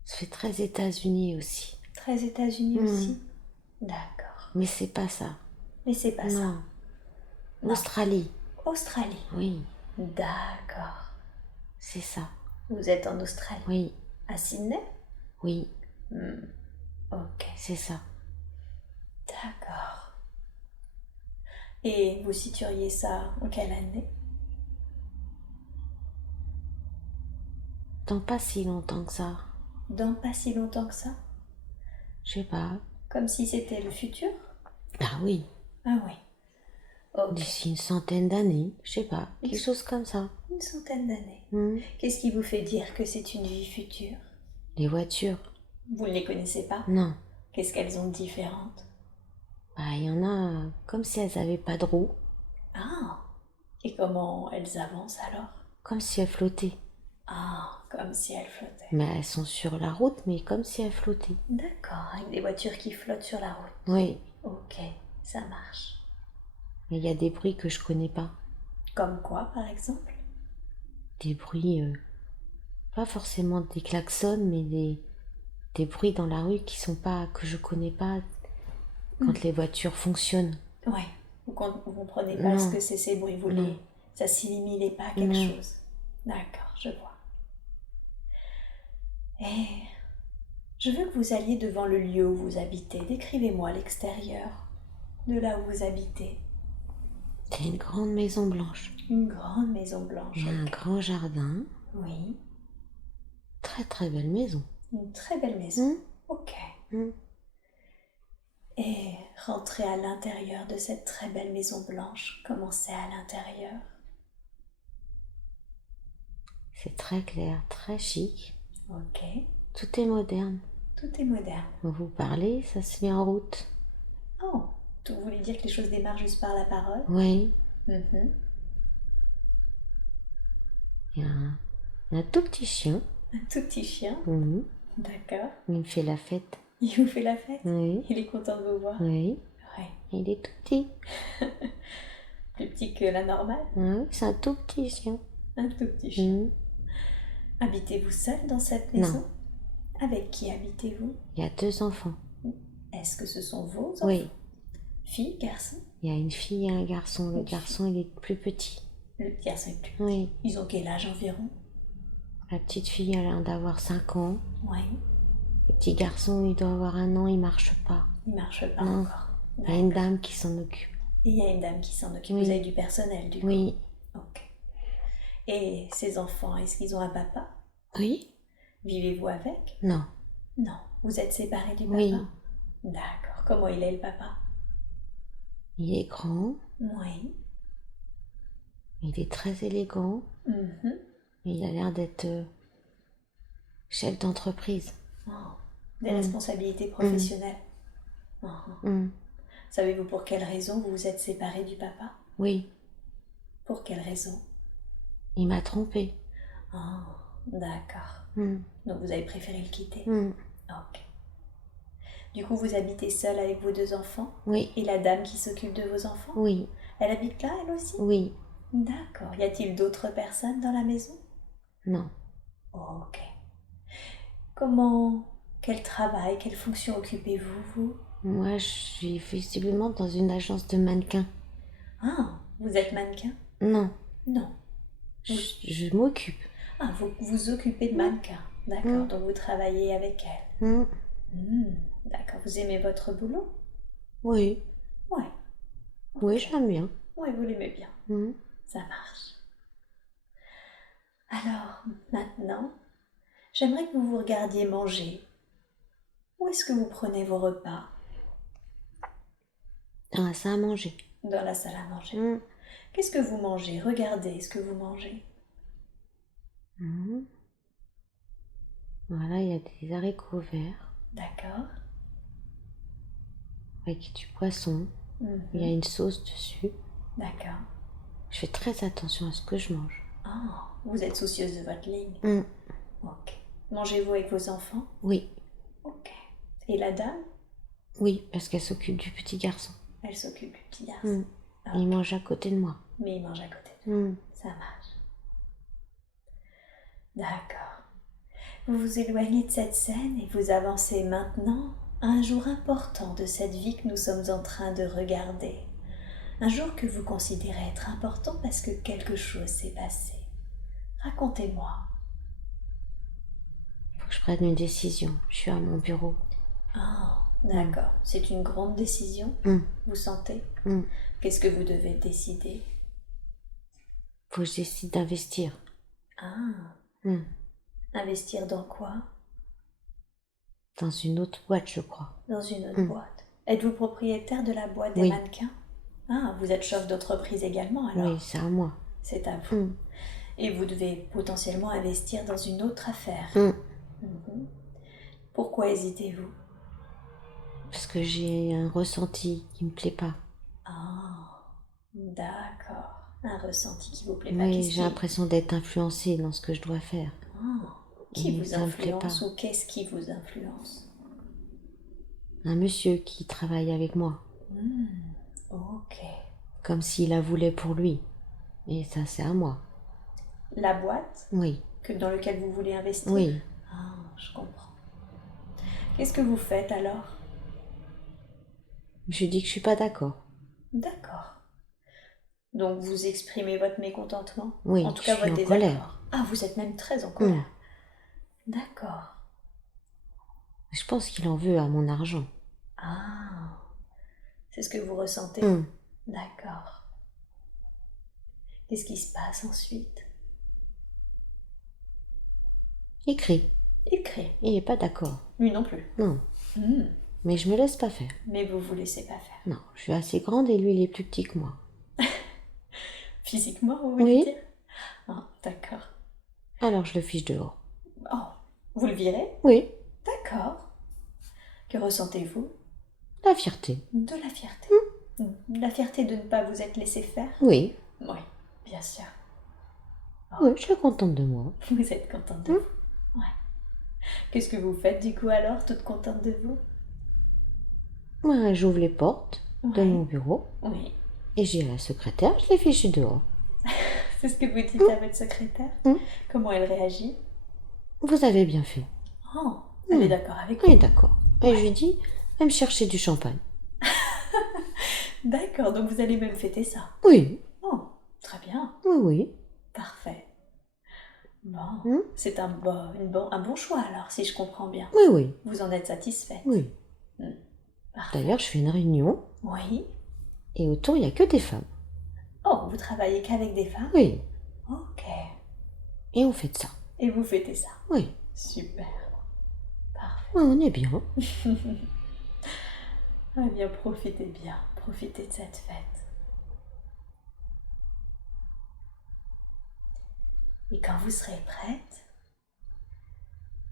Ça fait très États-Unis aussi. Très États-Unis aussi? D'accord. Mais c'est pas ça. Mais c'est pas ça. Non. Australie. Australie? Oui. D'accord. C'est ça. Vous êtes en Australie? Oui. À Sydney? Oui. Ok. C'est ça. D'accord. Et vous situeriez ça en quelle année? Dans pas si longtemps que ça. Dans pas si longtemps que ça? Je sais pas. Comme si c'était le futur? Ah oui. Ah oui. Okay. D'ici une centaine d'années, je sais pas, quelque chose comme ça. Une centaine d'années. Qu'est-ce qui vous fait dire que c'est une vie future? Les voitures. Vous ne les connaissez pas? Non. Qu'est-ce qu'elles ont de différentes? Bah, il y en a comme si elles avaient pas de roues. Ah. Et comment elles avancent alors? Comme si elles flottaient. Ah, comme si elles flottaient. Mais elles sont sur la route, mais comme si elles flottaient. D'accord, avec des voitures qui flottent sur la route. Oui. Ok, ça marche. Mais il y a des bruits que je connais pas. Comme quoi, par exemple? Des bruits pas forcément des klaxons, mais des bruits dans la rue que je connais pas quand les voitures fonctionnent. Ouais, vous comprenez pas ce que c'est ces bruits, ça s'assimilez pas à quelque chose. D'accord, je vois. Et je veux que vous alliez devant le lieu où vous habitez. Décrivez-moi l'extérieur de là où vous habitez. C'est une grande maison blanche. Une grande maison blanche. Il y a un grand jardin. Oui. Très très belle maison. Une très belle maison. Ok. Et rentrez à l'intérieur de cette très belle maison blanche. Comment c'est à l'intérieur? C'est très clair, très chic. Ok. Tout est moderne. Tout est moderne. Vous parlez, ça se met en route. Oh, vous voulez dire que les choses démarrent juste par la parole? Oui. Il y a un tout petit chien. Un tout petit chien? D'accord. Il me fait la fête. Il vous fait la fête? Oui. Il est content de vous voir? Oui. Ouais. Il est tout petit. Plus petit que la normale? Oui, c'est un tout petit chien. Un tout petit chien. Habitez-vous seul dans cette maison? Non. Avec qui habitez-vous? Il y a 2 enfants. Est-ce que ce sont vos enfants? Oui. Fille, garçon? Il y a une fille et un garçon. Le garçon, il est plus petit. Le garçon est plus petit. Oui. Ils ont quel âge environ? La petite fille, elle a l'air d'avoir 5 ans. Oui. Le petit garçon, il doit avoir 1 an, il marche pas. Il marche pas encore. Il y a une dame qui s'en occupe. Et il y a une dame qui s'en occupe. Oui. Vous avez du personnel, du coup? Oui. Ok. Et ces enfants, est-ce qu'ils ont un papa? Oui. Vivez-vous avec? Non. Non. Vous êtes séparés du papa? Oui. D'accord. Comment il est, le papa? Il est grand. Oui. Il est très élégant. Il a l'air d'être chef d'entreprise. Oh, des responsabilités professionnelles. Savez-vous pour quelle raison vous vous êtes séparés du papa? Oui. Pour quelle raison? Il m'a trompée. Oh, d'accord. Donc vous avez préféré le quitter? Ok. Du coup, vous habitez seul avec vos 2 enfants? Oui. Et la dame qui s'occupe de vos enfants? Oui. Elle habite là, elle aussi? Oui. D'accord. Y a-t-il d'autres personnes dans la maison? Non. Ok. Quel travail, quelle fonction occupez-vous, vous? Moi, je suis visiblement dans une agence de mannequins. Ah, vous êtes mannequin? Non. Non. Je m'occupe. Ah, vous vous occupez de mannequins. D'accord, donc vous travaillez avec elle. D'accord, vous aimez votre boulot? Oui. Ouais. Okay. Oui, j'aime bien. Oui, vous l'aimez bien. Ça marche. Alors, maintenant, j'aimerais que vous vous regardiez manger. Où est-ce que vous prenez vos repas? Dans la salle à manger. Dans la salle à manger. Qu'est-ce que vous mangez? Regardez ce que vous mangez. Voilà, il y a des haricots verts. D'accord. Avec du poisson. Il y a une sauce dessus. D'accord. Je fais très attention à ce que je mange. Ah, vous êtes soucieuse de votre ligne. Ok. Mangez-vous avec vos enfants? Oui. Ok. Et la dame? Oui, parce qu'elle s'occupe du petit garçon. Elle s'occupe du petit garçon. Okay. Il mange à côté de moi. Mais il mange à côté de moi. Ça marche. D'accord. Vous vous éloignez de cette scène et vous avancez maintenant à un jour important de cette vie que nous sommes en train de regarder. Un jour que vous considérez être important parce que quelque chose s'est passé. Racontez-moi. Il faut que je prenne une décision. Je suis à mon bureau. Ah, d'accord. C'est une grande décision, vous sentez? Qu'est-ce que vous devez décider? Il faut que je décide d'investir. Ah. Investir dans quoi? Dans une autre boîte, je crois. Dans une autre boîte. Êtes-vous propriétaire de la boîte des mannequins? Ah, vous êtes chef d'entreprise également alors? Oui, c'est à moi. C'est à vous. Et vous devez potentiellement investir dans une autre affaire. Pourquoi hésitez-vous? Parce que j'ai un ressenti qui me plaît pas. Ah, d'accord. Un ressenti qui vous plaît pas. Oui, j'ai l'impression d'être influencée dans ce que je dois faire. Qui vous influence ou qu'est-ce qui vous influence? Un monsieur qui travaille avec moi. Ok. Comme s'il la voulait pour lui. Et ça, c'est à moi. La boîte? Oui. dans lequel vous voulez investir? Oui. Ah, je comprends. Qu'est-ce que vous faites alors? Je dis que je suis pas d'accord. D'accord. Donc vous exprimez votre mécontentement? Oui, en tout cas je suis votre en désaccord. colère. Ah, vous êtes même très en colère. D'accord. Je pense qu'il en veut à mon argent. Ah, c'est ce que vous ressentez? D'accord. Qu'est-ce qui se passe ensuite? Il crie. Il crie. Il n'est pas d'accord. Lui non plus. Non. Mais je me laisse pas faire. Mais vous vous laissez pas faire. Non, je suis assez grande et lui il est plus petit que moi. Physiquement, vous voulez dire? Ah, d'accord. Alors je le fiche dehors. Oh, vous le virez? Oui. D'accord. Que ressentez-vous? La fierté. De la fierté. La fierté de ne pas vous être laissé faire? Oui. Oui, bien sûr. Oui, je suis contente de moi. Vous êtes contente de vous? Ouais. Qu'est-ce que vous faites du coup alors, toute contente de vous? Moi, j'ouvre les portes de mon bureau. Oui. Et j'ai la secrétaire, je l'ai fichue dehors. C'est ce que vous dites à votre secrétaire? Comment elle réagit? Vous avez bien fait. Oh, elle est d'accord avec vous? Elle est d'accord. Et je lui dis, va me chercher du champagne. D'accord, donc vous allez même fêter ça? Oui. Oh, très bien. Oui, oui. Parfait. Bon, c'est un bon choix alors, si je comprends bien. Oui, oui. Vous en êtes satisfaite? Oui. D'ailleurs, je fais une réunion. Oui. Et autour, il n'y a que des femmes. Oh, vous travaillez qu'avec des femmes? Oui. Ok. Et on fait ça. Et vous fêtez ça? Oui. Super. Parfait. Oui, on est bien. Ah bien, profitez bien. Profitez de cette fête. Et quand vous serez prête,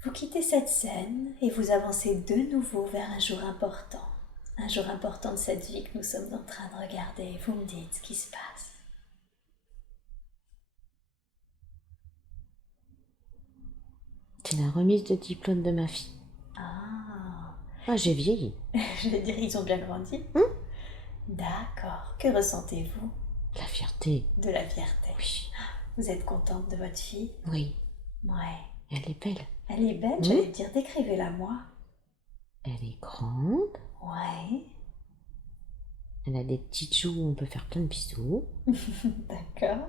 vous quittez cette scène et vous avancez de nouveau vers un jour important. Un jour important de cette vie que nous sommes en train de regarder. Vous me dites ce qui se passe. C'est la remise de diplôme de ma fille. Ah, j'ai vieilli. Je vais dire, ils ont bien grandi. D'accord. Que ressentez-vous? La fierté. De la fierté. Oui. Vous êtes contente de votre fille? Oui. Ouais. Elle est belle. Elle est belle, j'allais dire, décrivez-la moi. Elle est grande. Ouais. Elle a des petites joues où on peut faire plein de bisous. D'accord.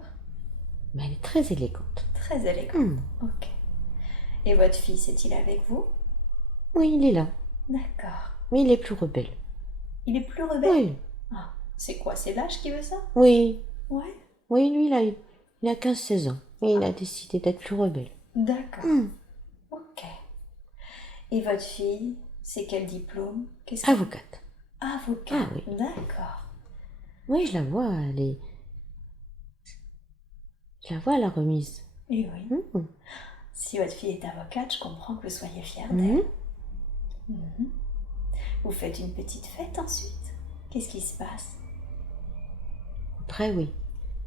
Mais elle est très élégante. Très élégante. Ok. Et votre fils est-il avec vous? Oui, il est là. D'accord. Mais il est plus rebelle. Il est plus rebelle? Oui. Ah, c'est quoi? C'est l'âge qui veut ça? Oui. Ouais. Oui, lui, il a 15-16 ans. Et il a décidé d'être plus rebelle. D'accord. Ok. Et votre fille, c'est quel diplôme? Avocate. Avocate. Ah oui. D'accord. Oui, je la vois, Je la vois à la remise. Et oui. Si votre fille est avocate, je comprends que vous soyez fière d'elle. Vous faites une petite fête ensuite? Qu'est-ce qui se passe? Après, oui.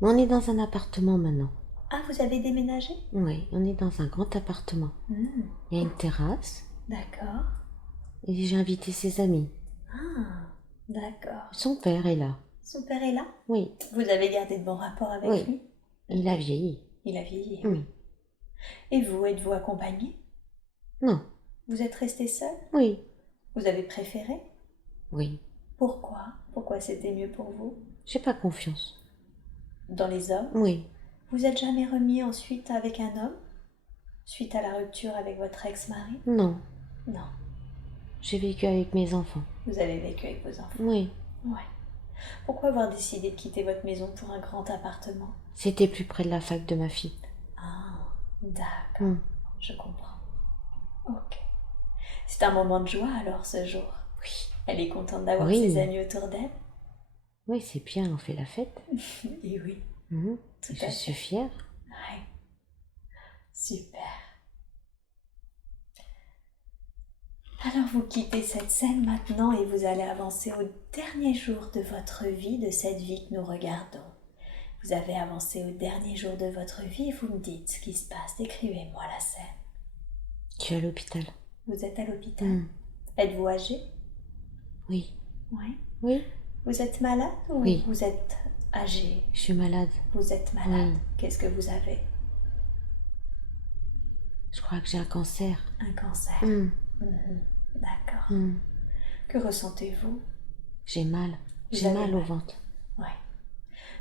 Mais on est dans un appartement maintenant. Ah, vous avez déménagé? Oui, on est dans un grand appartement. Il y a une terrasse. D'accord. Et j'ai invité ses amis. Ah, d'accord. Son père est là. Son père est là? Oui. Vous avez gardé de bons rapports avec lui? Il a vieilli. Il a vieilli. Oui. Et vous, êtes-vous accompagné? Non. Vous êtes resté seul? Oui. Vous avez préféré? Oui. Pourquoi? Pourquoi c'était mieux pour vous? J'ai pas confiance. Dans les hommes? Oui. Vous êtes jamais remis ensuite avec un homme? Suite à la rupture avec votre ex-mari? Non. Non. J'ai vécu avec mes enfants. Vous avez vécu avec vos enfants? Oui. Ouais. Pourquoi avoir décidé de quitter votre maison pour un grand appartement? C'était plus près de la fac de ma fille. Ah, d'accord. Je comprends. Ok. C'est un moment de joie alors ce jour? Oui. Elle est contente d'avoir ses amis autour d'elle? Oui, c'est bien, on fait la fête. Et oui. Je suis fière. Ouais. Super. Alors vous quittez cette scène maintenant et vous allez avancer au dernier jour de votre vie, de cette vie que nous regardons. Vous avez avancé au dernier jour de votre vie et vous me dites ce qui se passe. Décrivez-moi la scène. Je suis à l'hôpital. Vous êtes à l'hôpital? Êtes-vous âgé? Oui. Oui. Oui. Vous êtes malade ou vous êtes âgé? Je suis malade. Vous êtes malade. Oui. Qu'est-ce que vous avez? Je crois que j'ai un cancer. Un cancer. D'accord. Que ressentez-vous? J'ai mal. J'ai mal au ventre. Ouais.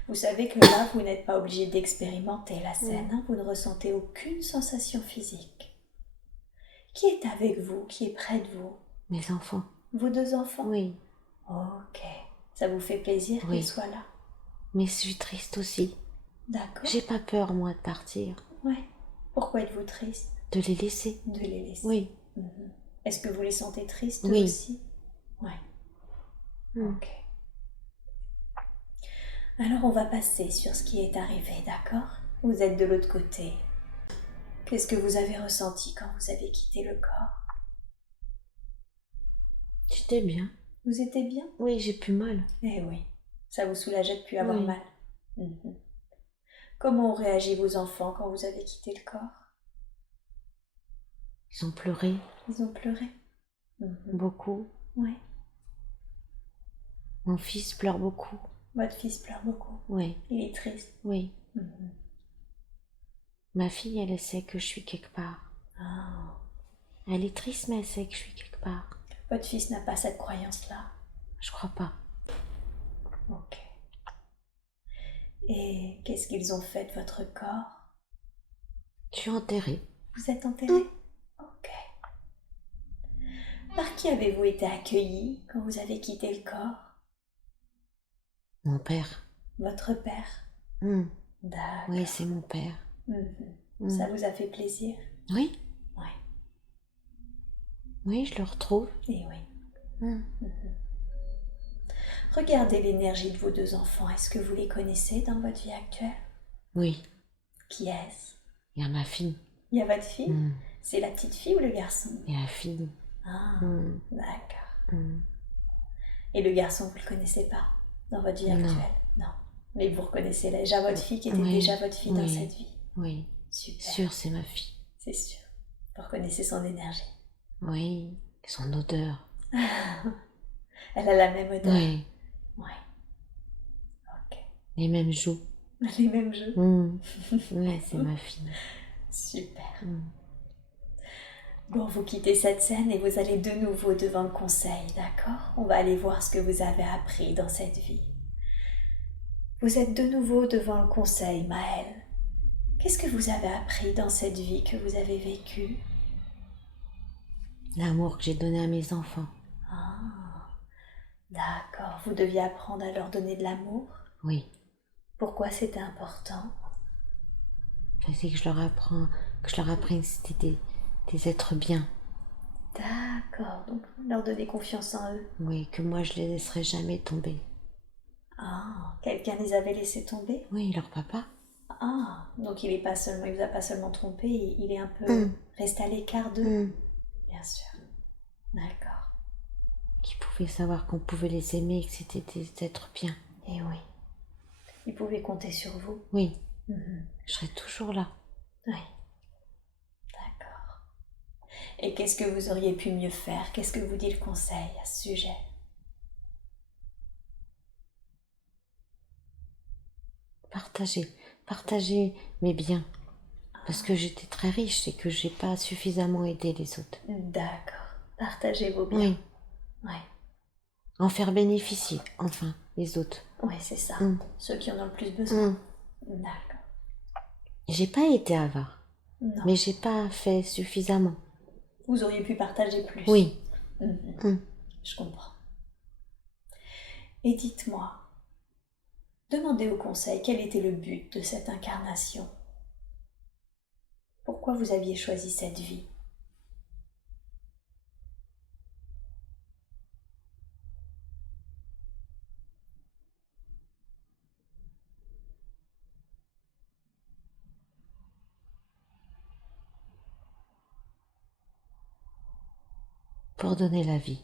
Vous savez que là, vous n'êtes pas obligé d'expérimenter la scène. Hein? Vous ne ressentez aucune sensation physique. Qui est avec vous? Qui est près de vous? Mes enfants. Vos 2 enfants? Oui. Ok. Ça vous fait plaisir qu'ils soient là? Mais je suis triste aussi. D'accord. J'ai pas peur, moi, de partir. Ouais. Pourquoi êtes-vous triste? De les laisser. De les laisser. Oui. Est-ce que vous les sentez tristes oui. aussi? Ouais. Ok. Alors on va passer sur ce qui est arrivé, d'accord? Vous êtes de l'autre côté. Qu'est-ce que vous avez ressenti quand vous avez quitté le corps? J'étais bien. Vous étiez bien? Oui, j'ai plus mal. Eh oui, ça vous soulageait de plus avoir mal. Comment ont réagi vos enfants quand vous avez quitté le corps? Ils ont pleuré. Ils ont pleuré? Beaucoup. Oui. Mon fils pleure beaucoup. Votre fils pleure beaucoup? Oui. Il est triste? Oui. Ma fille, elle sait que je suis quelque part. Ah. Elle est triste, mais elle sait que je suis quelque part. Votre fils n'a pas cette croyance-là? Je crois pas. Ok. Et qu'est-ce qu'ils ont fait de votre corps? Je suis enterrée. Vous êtes enterrée? Ok. Par qui avez-vous été accueillie quand vous avez quitté le corps? Mon père. Votre père? D'accord. Oui, c'est mon père. Ça vous a fait plaisir? Oui. Oui. Oui, je le retrouve. Et oui. Regardez l'énergie de vos 2 enfants. Est-ce que vous les connaissez dans votre vie actuelle? Oui. Qui est-ce? Il y a ma fille. Il y a votre fille? C'est la petite fille ou le garçon? Il y a la fille. Ah, d'accord. Et le garçon, vous le connaissez pas dans votre vie actuelle? Non. Mais vous reconnaissez déjà votre fille qui était déjà votre fille dans cette vie? Oui. Super. Sûr, c'est ma fille. C'est sûr. Vous reconnaissez son énergie? Oui. Son odeur. Elle a la même odeur? Oui. Oui. Ok. Les mêmes joues. Les mêmes joues? Oui, c'est ma fille. Super. Bon, vous quittez cette scène et vous allez de nouveau devant le conseil, d'accord? On va aller voir ce que vous avez appris dans cette vie. Vous êtes de nouveau devant le conseil, Maëlle. Qu'est-ce que vous avez appris dans cette vie que vous avez vécue? L'amour que j'ai donné à mes enfants. Ah, d'accord. Vous deviez apprendre à leur donner de l'amour? Oui. Pourquoi c'était important? Je sais que je leur apprends que c'était des êtres bien. D'accord. Donc, leur donner confiance en eux? Oui, que moi je les laisserai jamais tomber. Ah, quelqu'un les avait laissés tomber? Oui, leur papa. Ah, donc il vous a pas seulement trompé, il est un peu resté à l'écart d'eux? Bien sûr. D'accord. Qui pouvaient savoir qu'on pouvait les aimer et que c'était des êtres bien. Eh oui. Ils pouvaient compter sur vous? Oui. Je serai toujours là. Oui. D'accord. Et qu'est-ce que vous auriez pu mieux faire? Qu'est-ce que vous dit le conseil à ce sujet? Partager mes biens. Parce que j'étais très riche et que j'ai pas suffisamment aidé les autres. D'accord. Partagez vos biens. Oui. Ouais. En faire bénéficier, enfin, les autres. Oui, c'est ça. Ceux qui en ont le plus besoin. D'accord. J'ai pas été avare. Non. Mais j'ai pas fait suffisamment. Vous auriez pu partager plus. Oui. Je comprends. Et dites-moi, demandez au conseil quel était le but de cette incarnation. Pourquoi vous aviez choisi cette vie? Pour donner la vie.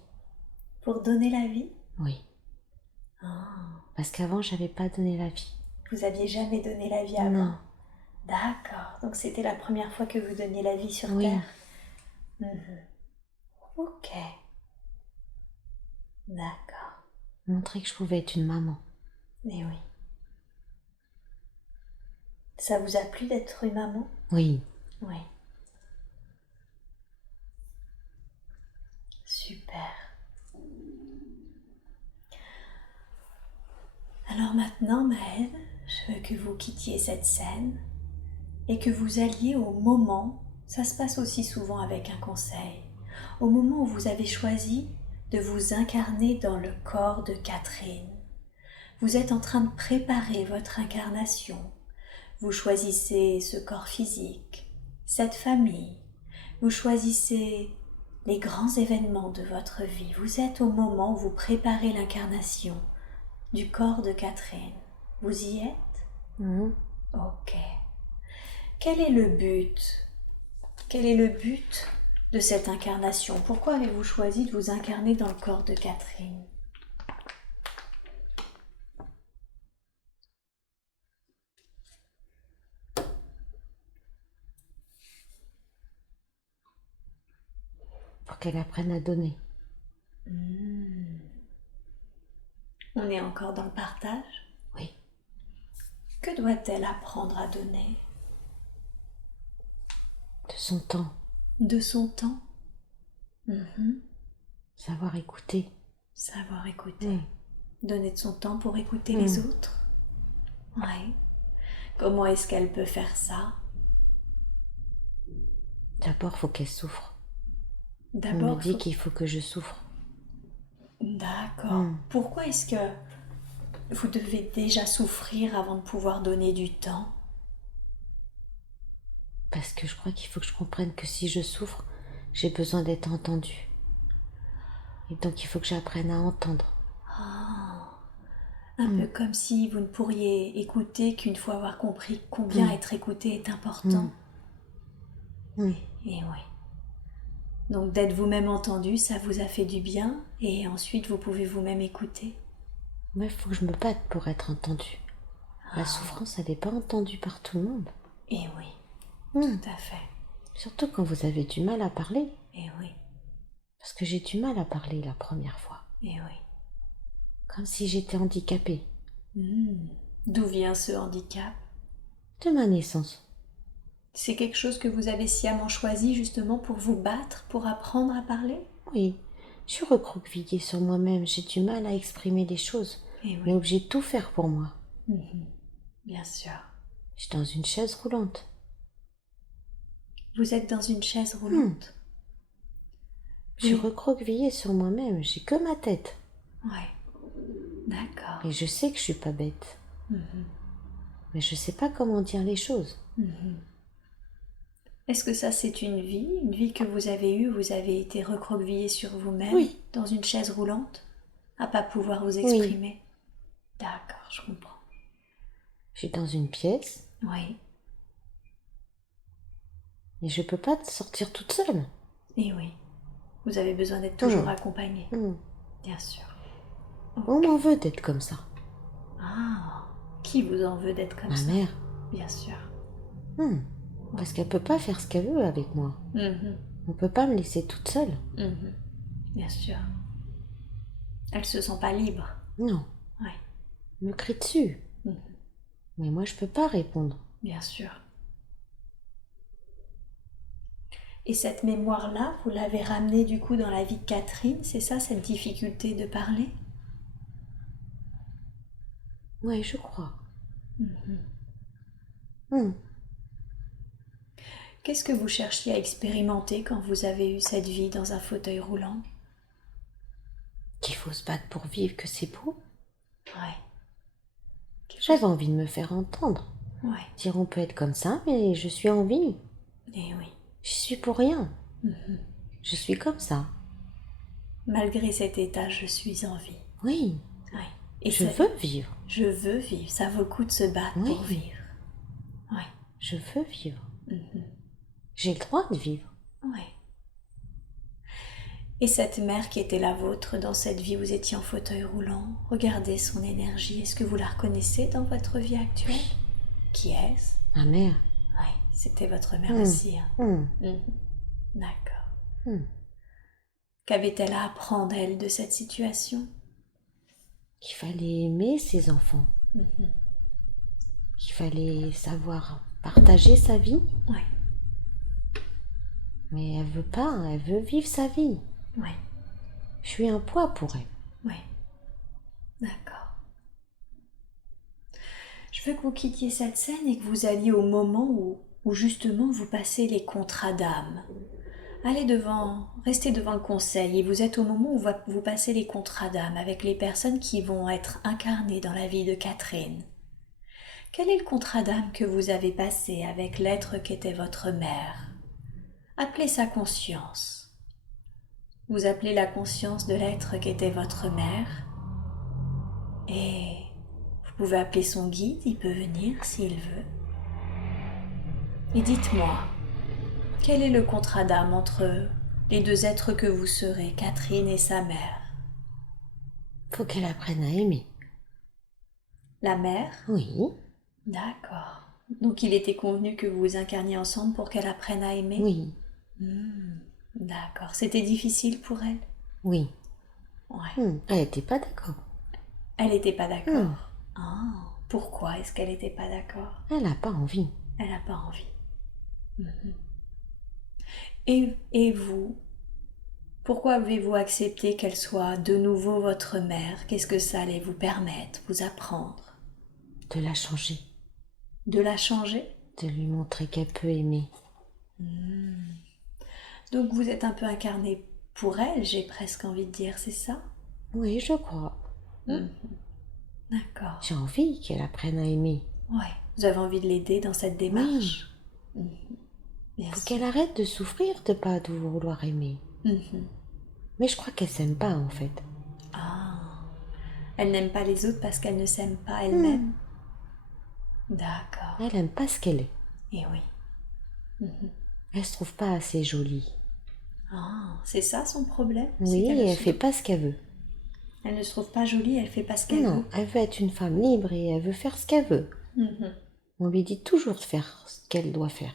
Pour donner la vie? Oui. Parce qu'avant, j'avais pas donné la vie. Vous aviez jamais donné la vie avant? Non. D'accord. Donc c'était la première fois que vous donniez la vie sur Oui. Terre? Ok. D'accord. Montrer que je pouvais être une maman. Mais oui. Ça vous a plu d'être une maman? Oui. Oui. Alors maintenant, Maëlle, je veux que vous quittiez cette scène et que vous alliez au moment, ça se passe aussi souvent avec un conseil, au moment où vous avez choisi de vous incarner dans le corps de Catherine. Vous êtes en train de préparer votre incarnation. Vous choisissez ce corps physique, cette famille. Vous choisissez les grands événements de votre vie. Vous êtes au moment où vous préparez l'incarnation du corps de Catherine. Vous y êtes? Ok. Quel est le but? Quel est le but de cette incarnation? Pourquoi avez-vous choisi de vous incarner dans le corps de Catherine? Pour qu'elle apprenne à donner. On est encore dans le partage? Oui. Que doit-elle apprendre à donner? De son temps. De son temps? Savoir écouter. Savoir écouter. Donner de son temps pour écouter les autres? Oui. Comment est-ce qu'elle peut faire ça? D'abord, il faut qu'elle souffre. D'abord, on me dit qu'il faut que je souffre. D'accord. Pourquoi est-ce que vous devez déjà souffrir avant de pouvoir donner du temps? Parce que je crois qu'il faut que je comprenne que si je souffre, j'ai besoin d'être entendue. Et donc il faut que j'apprenne à entendre. Un peu comme si vous ne pourriez écouter qu'une fois avoir compris combien être écouté est important. Et oui. Donc d'être vous-même entendu, ça vous a fait du bien et ensuite vous pouvez vous-même écouter. Mais il faut que je me batte pour être entendue. La souffrance, elle n'est pas entendue par tout le monde. Et oui, tout à fait. Surtout quand vous avez du mal à parler. Et oui. Parce que j'ai du mal à parler la première fois. Et oui. Comme si j'étais handicapée. D'où vient ce handicap? De ma naissance. C'est quelque chose que vous avez sciemment choisi justement pour vous battre, pour apprendre à parler? Oui, je suis recroquevillée sur moi-même. J'ai du mal à exprimer les choses. Mais obligée de tout faire pour moi. Bien sûr. Je suis dans une chaise roulante. Vous êtes dans une chaise roulante? Je suis recroquevillée sur moi-même. J'ai que ma tête. Ouais. D'accord. Et je sais que je suis pas bête. Mais je sais pas comment dire les choses. Est-ce que ça c'est une vie que vous avez eue, vous avez été recroquevillé sur vous-même, dans une chaise roulante, à pas pouvoir vous exprimer? D'accord, je comprends. Je suis dans une pièce. Oui. Et je peux pas sortir toute seule. Et oui. Vous avez besoin d'être toujours accompagnée. Bien sûr. On m'en veut d'être comme ça. Ah, qui vous en veut d'être comme ça? Ma mère. Bien sûr. Parce qu'elle peut pas faire ce qu'elle veut avec moi. On peut pas me laisser toute seule. Bien sûr. Elle se sent pas libre. Non. Ouais. Elle me crie dessus. Mais moi je peux pas répondre. Bien sûr. Et cette mémoire-là, vous l'avez ramenée du coup dans la vie de Catherine, c'est ça, cette difficulté de parler? Oui, je crois. Qu'est-ce que vous cherchiez à expérimenter quand vous avez eu cette vie dans un fauteuil roulant? Qu'il faut se battre pour vivre, que c'est beau. Ouais. J'avais envie de me faire entendre. Ouais. Dire on peut être comme ça, mais je suis en vie. Et oui. Je suis pour rien. Je suis comme ça. Malgré cet état, je suis en vie. Oui. Ouais. Et je veux vivre. Je veux vivre. Ça vaut le coup de se battre pour vivre. Ouais. Je veux vivre. J'ai le droit de vivre. Ouais. Et cette mère qui était la vôtre dans cette vie, vous étiez en fauteuil roulant. Regardez son énergie. Est-ce que vous la reconnaissez dans votre vie actuelle? Qui est-ce? Ma mère. Oui, c'était votre mère aussi. Hein. D'accord. Qu'avait-elle à apprendre, elle, de cette situation? Qu'il fallait aimer ses enfants. Qu'il fallait savoir partager sa vie. Oui. Mais elle veut pas, elle veut vivre sa vie. Oui. Je suis un poids pour elle. Oui. D'accord. Je veux que vous quittiez cette scène et que vous alliez au moment où justement vous passez les contrats d'âme. Restez devant le conseil et vous êtes au moment où vous passez les contrats d'âme avec les personnes qui vont être incarnées dans la vie de Catherine. Quel est le contrat d'âme que vous avez passé avec l'être qu'était votre mère? Appelez sa conscience. Vous appelez la conscience de l'être qu'était votre mère et vous pouvez appeler son guide, il peut venir s'il veut. Et dites-moi, quel est le contrat d'âme entre les deux êtres que vous serez, Catherine et sa mère? Faut qu'elle apprenne à aimer. La mère? Oui. D'accord. Donc il était convenu que vous vous incarniez ensemble pour qu'elle apprenne à aimer? Oui. D'accord. C'était difficile pour elle? Oui. Ouais. Elle n'était pas d'accord. Elle n'était pas d'accord? Pourquoi est-ce qu'elle n'était pas d'accord? Elle n'a pas envie. Elle n'a pas envie. Et vous? Pourquoi avez-vous accepté qu'elle soit de nouveau votre mère? Qu'est-ce que ça allait vous permettre, vous apprendre? De la changer. De la changer? De lui montrer qu'elle peut aimer. Donc vous êtes un peu incarné pour elle, j'ai presque envie de dire, c'est ça? Oui, je crois. D'accord. J'ai envie qu'elle apprenne à aimer. Ouais, vous avez envie de l'aider dans cette démarche? Il faut qu'elle arrête de souffrir de pas vouloir aimer. Mais je crois qu'elle s'aime pas en fait. Elle n'aime pas les autres parce qu'elle ne s'aime pas elle-même? D'accord. Elle aime pas ce qu'elle est. Et oui. Elle se trouve pas assez jolie. C'est ça son problème? Oui, et elle fait pas ce qu'elle veut. Elle ne se trouve pas jolie, elle fait pas ce qu'elle veut? Non, elle veut être une femme libre et elle veut faire ce qu'elle veut. On lui dit toujours de faire ce qu'elle doit faire.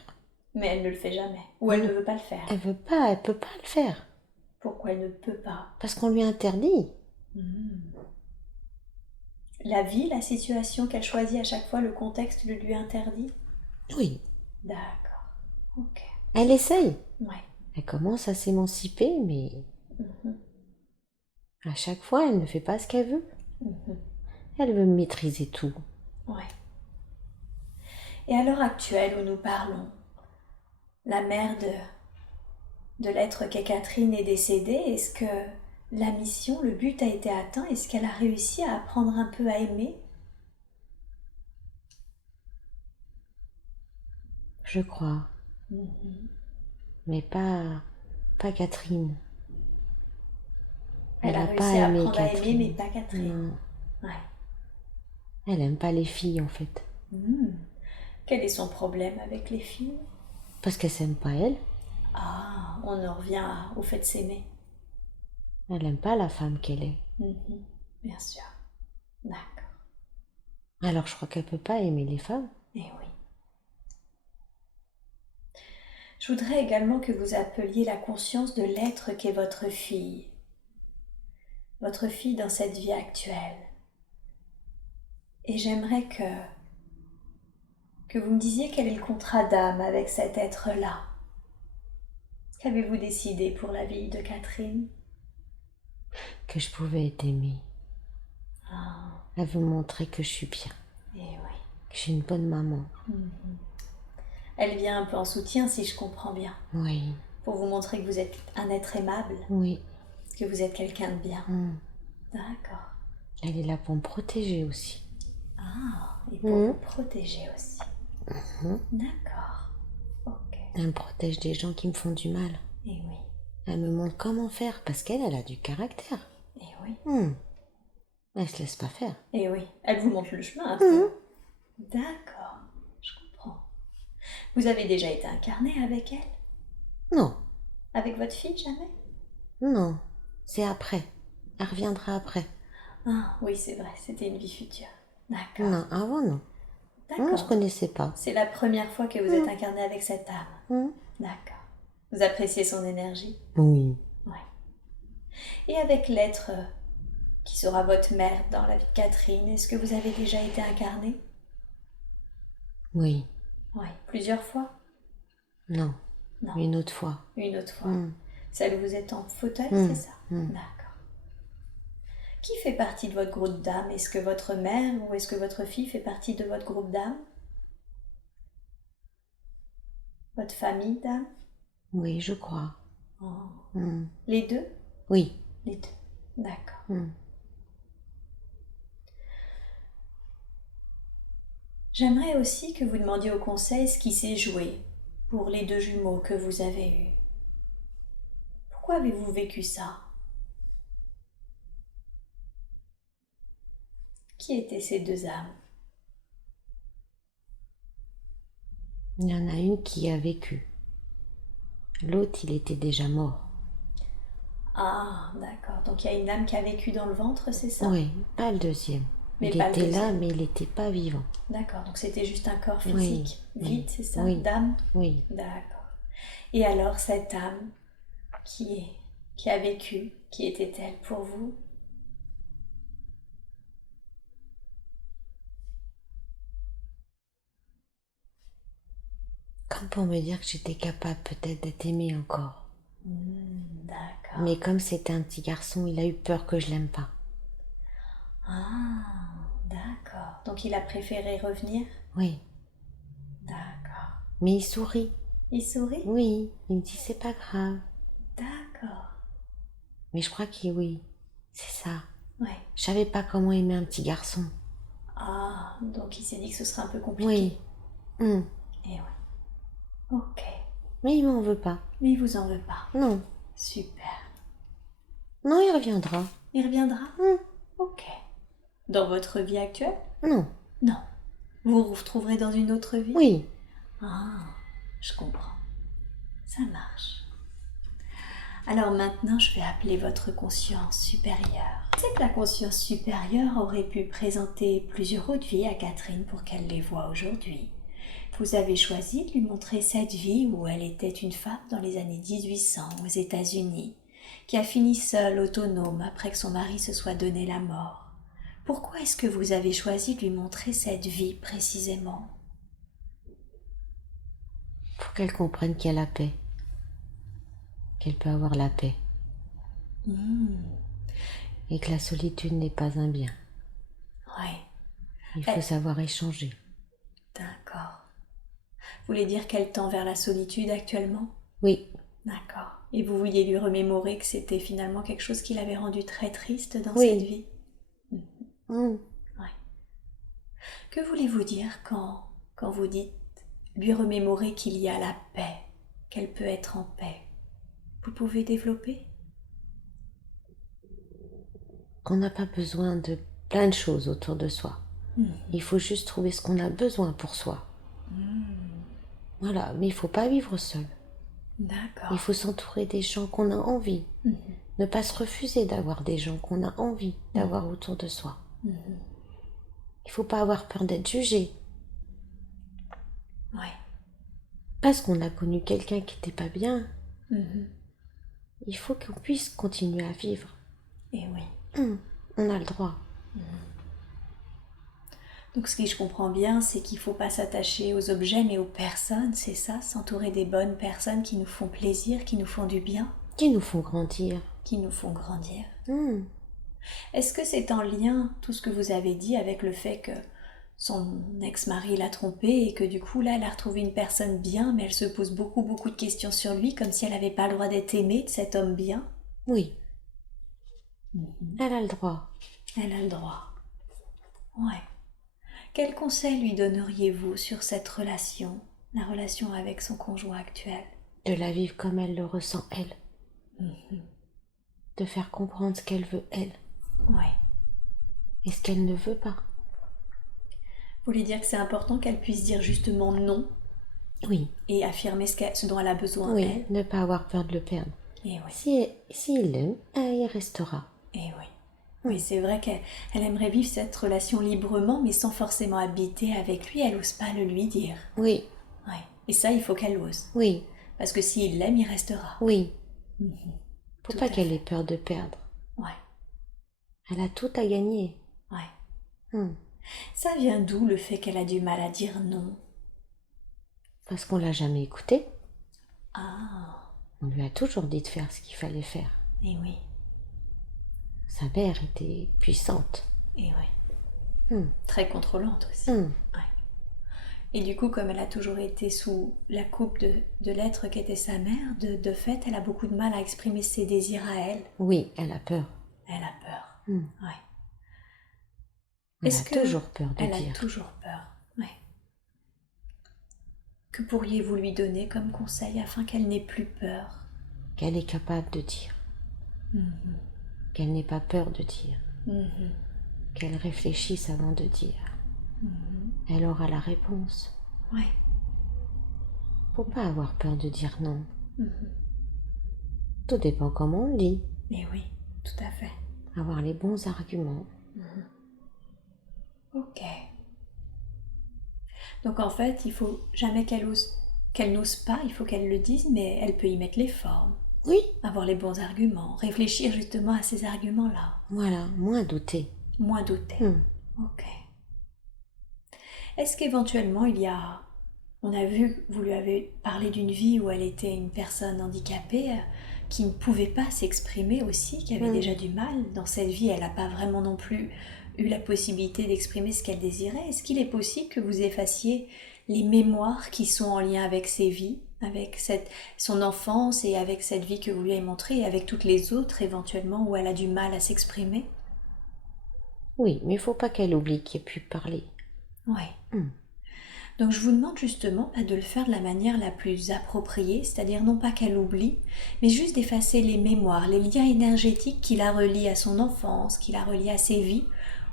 Mais elle ne le fait jamais. Ou elle ne veut pas le faire. Elle veut pas, elle peut pas le faire. Pourquoi elle ne peut pas? Parce qu'on lui interdit. La vie, la situation qu'elle choisit à chaque fois, le contexte le lui interdit? Oui. D'accord. Ok. Elle essaye. Ouais. Elle commence à s'émanciper, mais à chaque fois, elle ne fait pas ce qu'elle veut. Elle veut maîtriser tout. Ouais. Et à l'heure actuelle où nous parlons, la mère de l'être qu'est Catherine est décédée. Est-ce que la mission, le but a été atteint? Est-ce qu'elle a réussi à apprendre un peu à aimer? Je crois. Mais pas Catherine. Elle a réussi à apprendre à aimer, mais pas Catherine. Non. Ouais. Elle aime pas les filles en fait. Quel est son problème avec les filles? Parce qu'elle s'aime pas elle. On en revient au fait de s'aimer. Elle aime pas la femme qu'elle est. Bien sûr. D'accord. Alors je crois qu'elle peut pas aimer les femmes. Eh oui. Je voudrais également que vous appeliez la conscience de l'être qu'est votre fille. Votre fille dans cette vie actuelle. Et j'aimerais que vous me disiez quel est le contrat d'âme avec cet être-là. Qu'avez-vous décidé pour la vie de Catherine? Que je pouvais être aimée. Elle veut montrer que je suis bien. Eh oui. Que je suis une bonne maman. Elle vient un peu en soutien, si je comprends bien. Oui. Pour vous montrer que vous êtes un être aimable. Oui. Que vous êtes quelqu'un de bien. D'accord. Elle est là pour me protéger aussi. Et pour vous protéger aussi. D'accord. Ok. Elle me protège des gens qui me font du mal. Eh oui. Elle me montre comment faire parce qu'elle a du caractère. Eh oui. Elle se laisse pas faire. Eh oui. Elle vous montre le chemin un peu. D'accord. Je comprends. Vous avez déjà été incarné avec elle? Non. Avec votre fille, jamais? Non. C'est après. Elle reviendra après. Oui, c'est vrai. C'était une vie future. D'accord. Non, avant non. D'accord. On se connaissait pas. C'est la première fois que vous êtes incarné avec cette âme. D'accord. Vous appréciez son énergie? Oui. Ouais. Et avec l'être qui sera votre mère dans la vie de Catherine, est-ce que vous avez déjà été incarné? Oui. Oui. Plusieurs fois? Non. Non. Une autre fois. Une autre fois. Celle où vous êtes en fauteuil, c'est ça? D'accord. Qui fait partie de votre groupe d'âmes? Est-ce que votre mère ou est-ce que votre fille fait partie de votre groupe d'âmes? Votre famille d'âmes? Oui, je crois. Oh. Les deux? Oui. Les deux, d'accord. J'aimerais aussi que vous demandiez au conseil ce qui s'est joué pour les deux jumeaux que vous avez eus. Pourquoi avez-vous vécu ça? Qui étaient ces deux âmes? Il y en a une qui a vécu. L'autre, il était déjà mort. Ah, d'accord. Donc il y a une âme qui a vécu dans le ventre, c'est ça? Oui, pas le deuxième. Mais il était là, mais il n'était pas vivant. D'accord, donc c'était juste un corps physique vide, c'est ça? Oui. D'âme? Oui. D'accord. Et alors cette âme qui a vécu, qui était-elle pour vous? Comme pour me dire que j'étais capable peut-être d'être aimée encore. D'accord. Mais comme c'était un petit garçon, il a eu peur que je l'aime pas. Ah, d'accord. Donc il a préféré revenir? Oui. D'accord. Mais il sourit. Il sourit? Oui, il me dit c'est pas grave. D'accord. Mais je crois que oui, c'est ça. Ouais. Je savais pas comment aimer un petit garçon. Ah, donc il s'est dit que ce serait un peu compliqué. Oui. Et ouais. Ok. Mais il m'en veut pas. Mais il vous en veut pas? Non. Super. Non, il reviendra. Il reviendra? Ok. Dans votre vie actuelle? Non. Non. Vous vous retrouverez dans une autre vie? Oui. Ah, je comprends. Ça marche. Alors maintenant, je vais appeler votre conscience supérieure. C'est que la conscience supérieure aurait pu présenter plusieurs autres vies à Catherine pour qu'elle les voie aujourd'hui. Vous avez choisi de lui montrer cette vie où elle était une femme dans les années 1800 aux États-Unis, qui a fini seule, autonome, après que son mari se soit donné la mort. Pourquoi est-ce que vous avez choisi de lui montrer cette vie précisément? Pour qu'elle comprenne qu'il y a la paix. Qu'elle peut avoir la paix. Et que la solitude n'est pas un bien. Ouais. Il faut savoir échanger. D'accord. Vous voulez dire qu'elle tend vers la solitude actuellement? Oui. D'accord. Et vous vouliez lui remémorer que c'était finalement quelque chose qui l'avait rendue très triste dans cette vie? Ouais. Que voulez-vous dire quand vous dites lui remémorer qu'il y a la paix, qu'elle peut être en paix? Vous pouvez développer? Qu'on n'a pas besoin de plein de choses autour de soi. Il faut juste trouver ce qu'on a besoin pour soi. Voilà, mais il ne faut pas vivre seul. D'accord. Il faut s'entourer des gens qu'on a envie. Ne pas se refuser d'avoir des gens qu'on a envie d'avoir autour de soi. Il ne faut pas avoir peur d'être jugé. Ouais. Parce qu'on a connu quelqu'un qui n'était pas bien. Il faut qu'on puisse continuer à vivre. Et oui. On a le droit. Donc ce que je comprends bien, c'est qu'il ne faut pas s'attacher aux objets mais aux personnes, c'est ça? S'entourer des bonnes personnes qui nous font plaisir, qui nous font du bien? Qui nous font grandir. Qui nous font grandir. Est-ce que c'est en lien, tout ce que vous avez dit, avec le fait que son ex-mari l'a trompée et que du coup là elle a retrouvé une personne bien mais elle se pose beaucoup de questions sur lui comme si elle n'avait pas le droit d'être aimée de cet homme bien? Oui. Elle a le droit. Elle a le droit. Ouais. Quel conseil lui donneriez-vous sur cette relation, la relation avec son conjoint actuel? De la vivre comme elle le ressent, elle. De faire comprendre ce qu'elle veut, elle. Oui. Et ce qu'elle ne veut pas. Vous voulez dire que c'est important qu'elle puisse dire justement non? Oui. Et affirmer ce dont elle a besoin, oui, elle? Ne pas avoir peur de le perdre. Et oui. Si il l'aime, il restera. Et oui. Oui, c'est vrai qu'elle aimerait vivre cette relation librement, mais sans forcément habiter avec lui. Elle n'ose pas le lui dire. Oui. Ouais. Et ça, il faut qu'elle ose. Oui. Parce que s'il l'aime, il restera. Oui. Faut pas qu'elle ait peur de perdre. Ouais. Elle a tout à gagner. Ouais. Ça vient d'où le fait qu'elle a du mal à dire non? Parce qu'on l'a jamais écoutée. Ah. On lui a toujours dit de faire ce qu'il fallait faire. Et oui. Sa mère était puissante. Et oui. Très contrôlante aussi. Ouais. Et du coup, comme elle a toujours été sous la coupe de l'être qu'était sa mère, de fait, elle a beaucoup de mal à exprimer ses désirs à elle. Oui, elle a peur. Elle a peur. Ouais. Elle a toujours peur de dire. Elle a toujours peur. Ouais. Que pourriez-vous lui donner comme conseil afin qu'elle n'ait plus peur? Qu'elle est capable de dire. Qu'elle n'ait pas peur de dire. Qu'elle réfléchisse avant de dire. Elle aura la réponse. Ouais. Faut pas avoir peur de dire non. Tout dépend comment on le dit. Mais oui, tout à fait. Avoir les bons arguments. Ok. Donc en fait, il faut jamais qu'elle n'ose pas, il faut qu'elle le dise, mais elle peut y mettre les formes. Oui. Avoir les bons arguments, réfléchir justement à ces arguments-là. Voilà, moins douter. Moins douter. Ok. Est-ce qu'éventuellement on a vu que vous lui avez parlé d'une vie où elle était une personne handicapée qui ne pouvait pas s'exprimer aussi, qui avait déjà du mal. Dans cette vie, elle n'a pas vraiment non plus eu la possibilité d'exprimer ce qu'elle désirait. Est-ce qu'il est possible que vous effaciez les mémoires qui sont en lien avec ces vies, avec son enfance et avec cette vie que vous lui avez montrée et avec toutes les autres éventuellement où elle a du mal à s'exprimer? Oui, mais il ne faut pas qu'elle oublie qu'il ait pu parler. Oui. Donc je vous demande justement de le faire de la manière la plus appropriée, c'est-à-dire non pas qu'elle oublie, mais juste d'effacer les mémoires, les liens énergétiques qui la relient à son enfance, qui la relient à ses vies,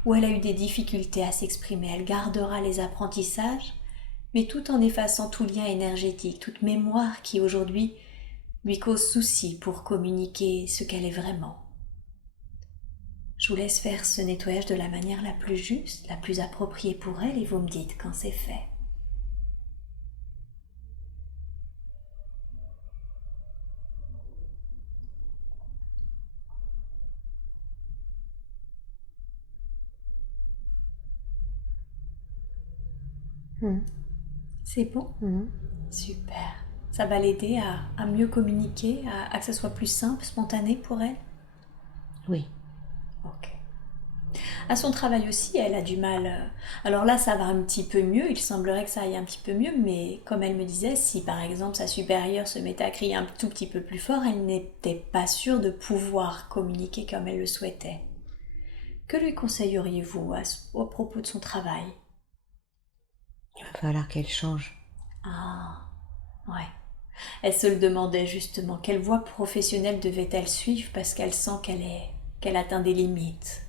où elle a eu des difficultés à s'exprimer. Elle gardera les apprentissages, mais tout en effaçant tout lien énergétique, toute mémoire qui aujourd'hui lui cause souci pour communiquer ce qu'elle est vraiment. Je vous laisse faire ce nettoyage de la manière la plus juste, la plus appropriée pour elle, et vous me dites quand c'est fait. C'est bon? Super. Ça va l'aider à mieux communiquer, à que ce soit plus simple, spontané pour elle? Oui. Ok. À son travail aussi, elle a du mal. Alors là, ça va un petit peu mieux, il semblerait que ça aille un petit peu mieux, mais comme elle me disait, si par exemple sa supérieure se mettait à crier un tout petit peu plus fort, elle n'était pas sûre de pouvoir communiquer comme elle le souhaitait. Que lui conseilleriez-vous au propos de son travail? Il va falloir qu'elle change. Ah, ouais. Elle se le demandait justement, quelle voie professionnelle devait-elle suivre parce qu'elle sent qu'elle atteint des limites.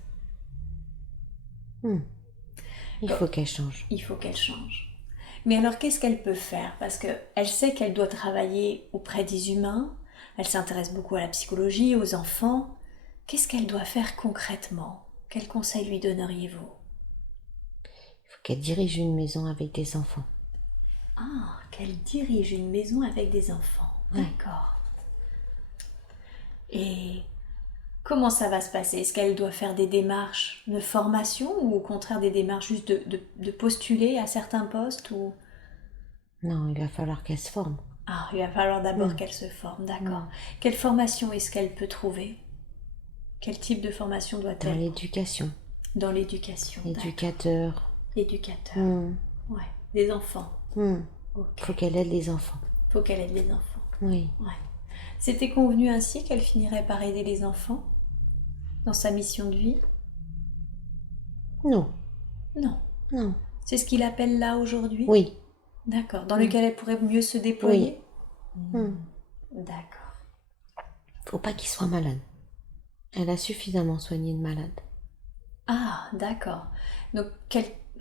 Il faut qu'elle change. Il faut qu'elle change. Mais alors qu'est-ce qu'elle peut faire? Parce qu'elle sait qu'elle doit travailler auprès des humains, elle s'intéresse beaucoup à la psychologie, aux enfants. Qu'est-ce qu'elle doit faire concrètement? Quel conseil lui donneriez-vous? Il faut qu'elle dirige une maison avec des enfants. Ah, qu'elle dirige une maison avec des enfants. D'accord. Et comment ça va se passer? Est-ce qu'elle doit faire des démarches de formation ou au contraire des démarches juste de postuler à certains postes ou... Non, il va falloir qu'elle se forme. Ah, il va falloir d'abord qu'elle se forme, d'accord. Quelle formation est-ce qu'elle peut trouver? Quel type de formation doit-elle? Dans l'éducation. Dans l'éducation. Éducateur. Éducateur. Ouais. Des enfants. Okay. Faut qu'elle aide les enfants. Faut qu'elle aide les enfants. Oui. Ouais. C'était convenu ainsi qu'elle finirait par aider les enfants dans sa mission de vie? Non. Non. Non. C'est ce qu'il appelle là aujourd'hui? Oui. D'accord. Dans lequel elle pourrait mieux se déployer? Oui. D'accord. Faut pas qu'il soit malade. Elle a suffisamment soigné de malades. Ah, d'accord. Donc,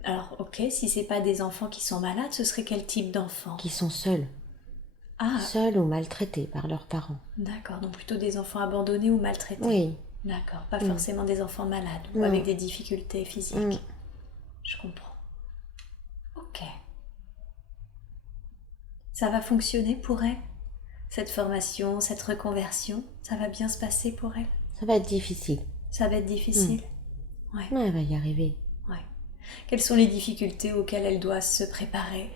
alors, ok, si c'est pas des enfants qui sont malades, ce serait quel type d'enfants? Qui sont seuls. Ah. Seuls ou maltraités par leurs parents. D'accord, donc plutôt des enfants abandonnés ou maltraités. Oui. D'accord, pas forcément des enfants malades ou avec des difficultés physiques. Je comprends. Ok. Ça va fonctionner pour elle? Cette formation, cette reconversion, ça va bien se passer pour elle? Ça va être difficile. Ça va être difficile? Ouais. Mais elle va y arriver. Ouais. Quelles sont les difficultés auxquelles elle doit se préparer?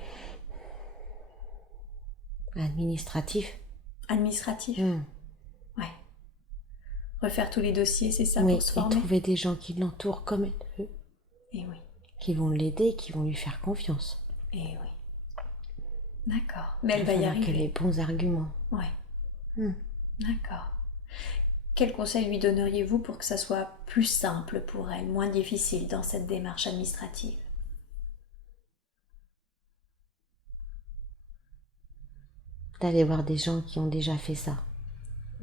Administratif. Administratif? Ouais. Refaire tous les dossiers, c'est ça, oui, pour se former. Et trouver des gens qui l'entourent comme elle veut. Et oui. Qui vont l'aider, qui vont lui faire confiance. Et oui. D'accord. Mais elle va y arriver. Qu'elle ait bons arguments. Ouais. D'accord. Quel conseil lui donneriez-vous pour que ça soit plus simple pour elle, moins difficile dans cette démarche administrative? D'aller voir des gens qui ont déjà fait ça.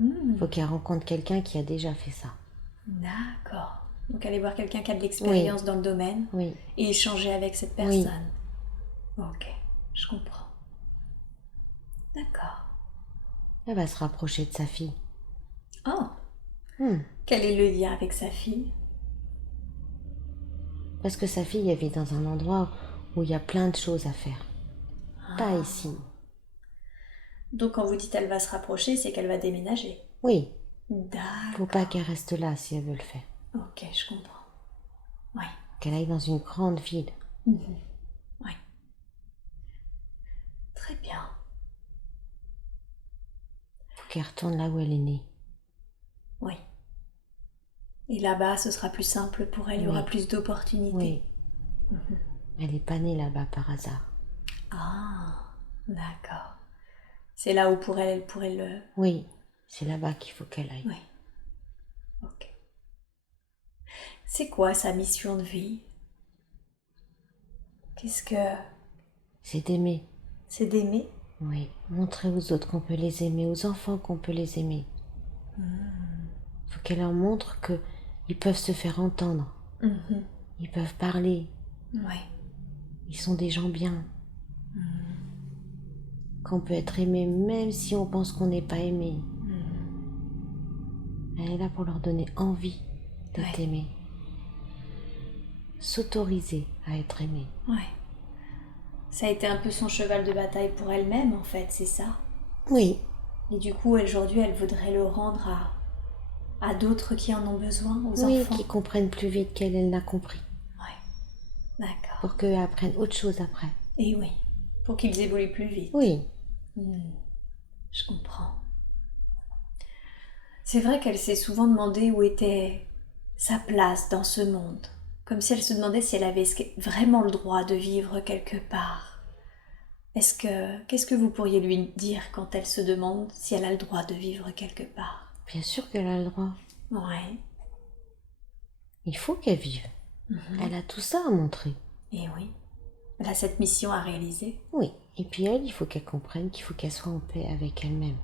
Il faut qu'elle rencontre quelqu'un qui a déjà fait ça. D'accord. Donc aller voir quelqu'un qui a de l'expérience dans le domaine et échanger avec cette personne. Ok, je comprends. D'accord. Elle va se rapprocher de sa fille. Oh. Quel est le lien avec sa fille? Parce que sa fille, elle vit dans un endroit où il y a plein de choses à faire. Pas ici. Donc quand vous dites elle va se rapprocher, c'est qu'elle va déménager? Oui. D'accord. Faut pas qu'elle reste là si elle veut le faire. Ok, je comprends. Oui. Qu'elle aille dans une grande ville. Oui. Très bien. Faut qu'elle retourne là où elle est née. Oui. Et là-bas, ce sera plus simple pour elle, il y aura plus d'opportunités. Oui. Elle n'est pas née là-bas par hasard. Ah, d'accord. C'est là où pour elle, elle pourrait le... Oui, c'est là-bas qu'il faut qu'elle aille. Oui. Ok. C'est quoi sa mission de vie? Qu'est-ce que... C'est d'aimer. C'est d'aimer? Oui, montrer aux autres qu'on peut les aimer, aux enfants qu'on peut les aimer. Faut qu'elle leur montre qu'ils peuvent se faire entendre. Ils peuvent parler. Ouais. Ils sont des gens bien. Qu'on peut être aimé même si on pense qu'on n'est pas aimé. Elle est là pour leur donner envie d'être aimé. S'autoriser à être aimé. Ouais. Ça a été un peu son cheval de bataille pour elle-même, en fait, c'est ça? Oui. Et du coup, aujourd'hui, elle voudrait le rendre à d'autres qui en ont besoin, aux enfants. Oui, qui comprennent plus vite qu'elle, elle l'a compris. Ouais, d'accord. Pour qu'eux apprennent autre chose après. Et oui, pour qu'ils évoluent plus vite. Oui. Je comprends. C'est vrai qu'elle s'est souvent demandé où était sa place dans ce monde. Comme si elle se demandait si elle avait vraiment le droit de vivre quelque part. Qu'est-ce que vous pourriez lui dire quand elle se demande si elle a le droit de vivre quelque part? Bien sûr qu'elle a le droit. Ouais. Il faut qu'elle vive. Elle a tout ça à montrer. Et oui. Elle a cette mission à réaliser. Oui. Et puis elle, il faut qu'elle comprenne qu'il faut qu'elle soit en paix avec elle-même.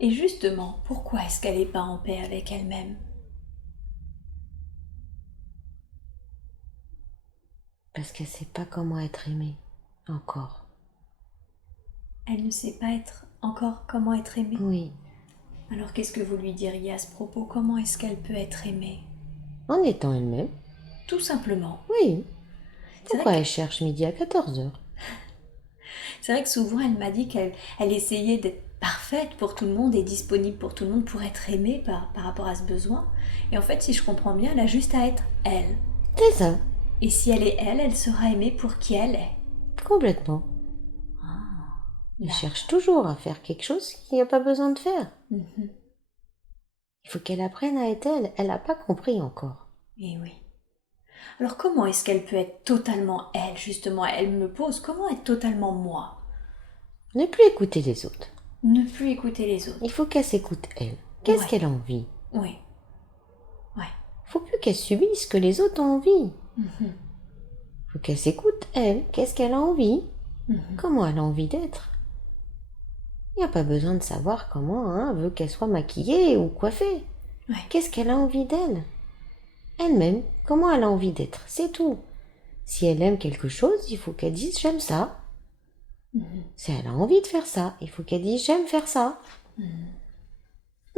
Et justement, pourquoi est-ce qu'elle n'est pas en paix avec elle-même? Parce qu'elle ne sait pas comment être aimée. Encore. Elle ne sait pas encore comment être aimée? Oui. Alors qu'est-ce que vous lui diriez à ce propos? Comment est-ce qu'elle peut être aimée? En étant elle-même. Tout simplement. Oui. Pourquoi elle cherche midi à 14h? C'est vrai que souvent elle m'a dit qu'elle essayait d'être parfaite pour tout le monde et disponible pour tout le monde pour être aimée par rapport à ce besoin. Et en fait, si je comprends bien, elle a juste à être elle. C'est ça. Et si elle est elle, elle sera aimée pour qui elle est. Complètement. Elle cherche toujours à faire quelque chose qu'il n'y a pas besoin de faire. Il faut qu'elle apprenne à être elle. Elle n'a pas compris encore. Et oui. Alors comment est-ce qu'elle peut être totalement elle, justement? Elle me pose, comment être totalement moi? Ne plus écouter les autres. Ne plus écouter les autres. Il faut qu'elle s'écoute elle. Qu'est-ce qu'elle a envie? Oui. Ouais. Il faut plus qu'elle subisse ce que les autres ont envie. Il faut qu'elle s'écoute elle. Qu'est-ce qu'elle a envie? Comment elle a envie d'être? Il n'y a pas besoin de savoir comment elle veut qu'elle soit maquillée ou coiffée. Ouais. Qu'est-ce qu'elle a envie d'elle? Elle-même, comment elle a envie d'être, c'est tout. Si elle aime quelque chose, il faut qu'elle dise j'aime ça. Si elle a envie de faire ça, il faut qu'elle dise j'aime faire ça.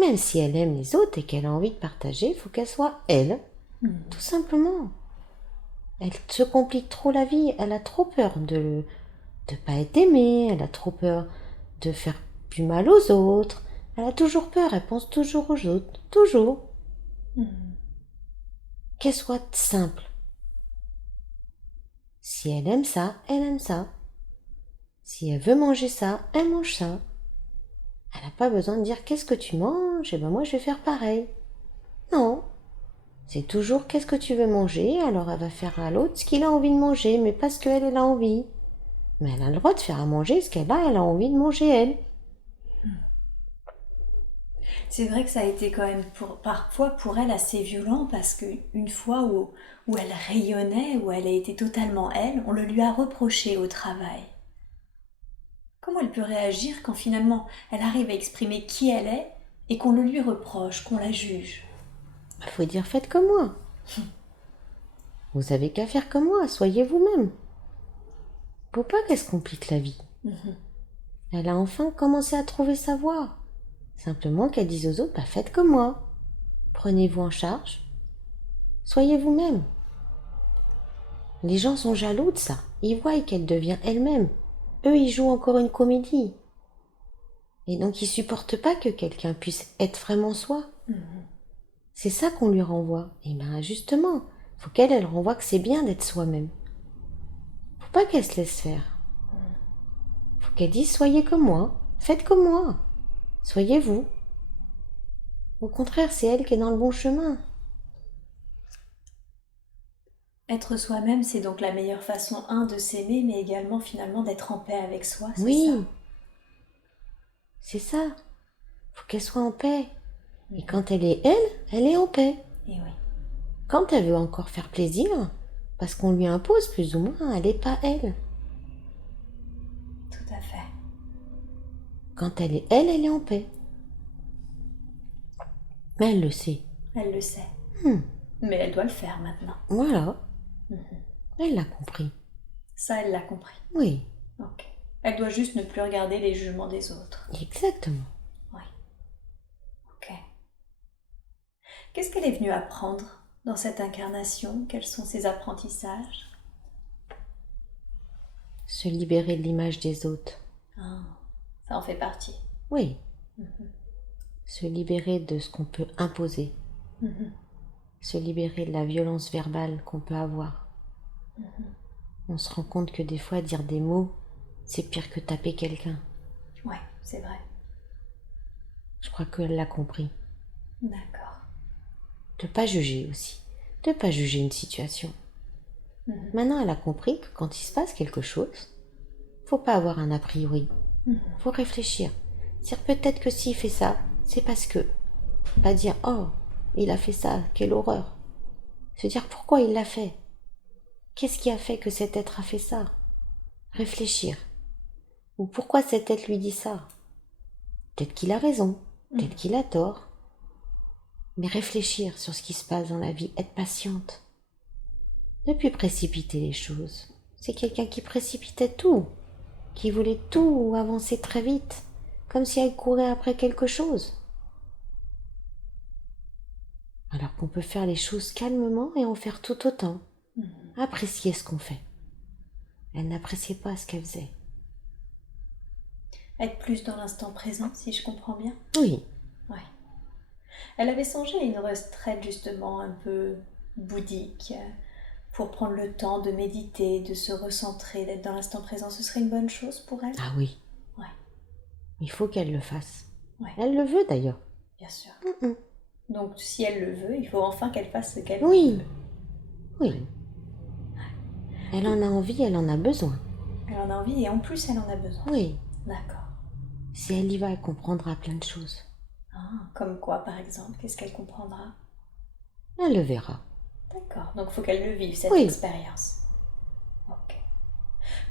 Même si elle aime les autres et qu'elle a envie de partager, il faut qu'elle soit elle. Tout simplement. Elle se complique trop la vie, elle a trop peur de pas être aimée, elle a trop peur de faire du mal aux autres. Elle a toujours peur, elle pense toujours aux autres, toujours. Qu'elle soit simple. Si elle aime ça, elle aime ça. Si elle veut manger ça, elle mange ça. Elle n'a pas besoin de dire qu'est-ce que tu manges, et ben moi je vais faire pareil. Non. C'est toujours qu'est-ce que tu veux manger, alors elle va faire à l'autre ce qu'il a envie de manger, mais pas ce qu'elle elle a envie. Mais elle a le droit de faire à manger ce elle a envie de manger elle. C'est vrai que ça a été quand même parfois pour elle assez violent parce qu'une fois où elle rayonnait, où elle a été totalement elle, on le lui a reproché au travail. Comment elle peut réagir quand finalement elle arrive à exprimer qui elle est et qu'on le lui reproche, qu'on la juge? Il faut dire faites comme moi. Vous avez qu'à faire comme moi, soyez vous-même. Faut pas qu'elle se complique la vie. Elle a enfin commencé à trouver sa voie. Simplement qu'elle dise aux autres, faites comme moi. Prenez-vous en charge. Soyez vous-même. Les gens sont jaloux de ça. Ils voient qu'elle devient elle-même. Eux, ils jouent encore une comédie. Et donc, ils supportent pas que quelqu'un puisse être vraiment soi. C'est ça qu'on lui renvoie. Et bien, justement, faut qu'elle renvoie que c'est bien d'être soi-même. Faut pas qu'elle se laisse faire. Faut qu'elle dise, soyez comme moi. Faites comme moi. Soyez vous. Au contraire, c'est elle qui est dans le bon chemin. Être soi-même, c'est donc la meilleure façon, de s'aimer, mais également finalement d'être en paix avec soi, c'est Oui, ça? c'est ça. Faut qu'elle soit en paix. Et quand elle est en paix. Et oui. Quand elle veut encore faire plaisir, parce qu'on lui impose plus ou moins, elle n'est pas elle. Tout à fait. Quand elle est en paix. Mais elle le sait. Elle le sait. Mais elle doit le faire maintenant. Voilà. Elle l'a compris. Ça, elle l'a compris. Oui. Ok. Elle doit juste ne plus regarder les jugements des autres. Exactement. Oui. Ok. Qu'est-ce qu'elle est venue apprendre dans cette incarnation? Quels sont ses apprentissages? Se libérer de l'image des autres. Ça en fait partie. Oui. Se libérer de ce qu'on peut imposer. Se libérer de la violence verbale qu'on peut avoir. On se rend compte que des fois, dire des mots, c'est pire que taper quelqu'un. Ouais, c'est vrai. Je crois qu'elle l'a compris. D'accord. De pas juger aussi. De pas juger une situation. Maintenant, elle a compris que quand il se passe quelque chose, faut pas avoir un a priori. Faut réfléchir. Dire peut-être que s'il fait ça, c'est parce que. Pas dire oh, il a fait ça, quelle horreur. Se dire pourquoi il l'a fait. Qu'est-ce qui a fait que cet être a fait ça? Réfléchir. Ou pourquoi cet être lui dit ça? Peut-être qu'il a raison, peut-être qu'il a tort. Mais réfléchir sur ce qui se passe dans la vie, être patiente. Ne plus précipiter les choses. C'est quelqu'un qui précipitait tout, qui voulait tout avancer très vite, comme si elle courait après quelque chose. Alors qu'on peut faire les choses calmement et en faire tout autant. Apprécier ce qu'on fait. Elle n'appréciait pas ce qu'elle faisait. Être plus dans l'instant présent, si je comprends bien. Oui. Ouais. Elle avait songé à une retraite justement un peu bouddhique pour prendre le temps de méditer, de se recentrer, d'être dans l'instant présent. Ce serait une bonne chose pour elle? Ah oui. Ouais. Il faut qu'elle le fasse. Ouais. Elle le veut d'ailleurs. Bien sûr. Donc si elle le veut, il faut enfin qu'elle fasse ce qu'elle veut. Oui. Oui. Elle en a envie, elle en a besoin. Elle en a envie et en plus elle en a besoin. Oui. D'accord. Si elle y va, elle comprendra plein de choses. Comme quoi par exemple? Qu'est-ce qu'elle comprendra? Elle le verra. D'accord. Donc il faut qu'elle le vive, cette expérience. Ok.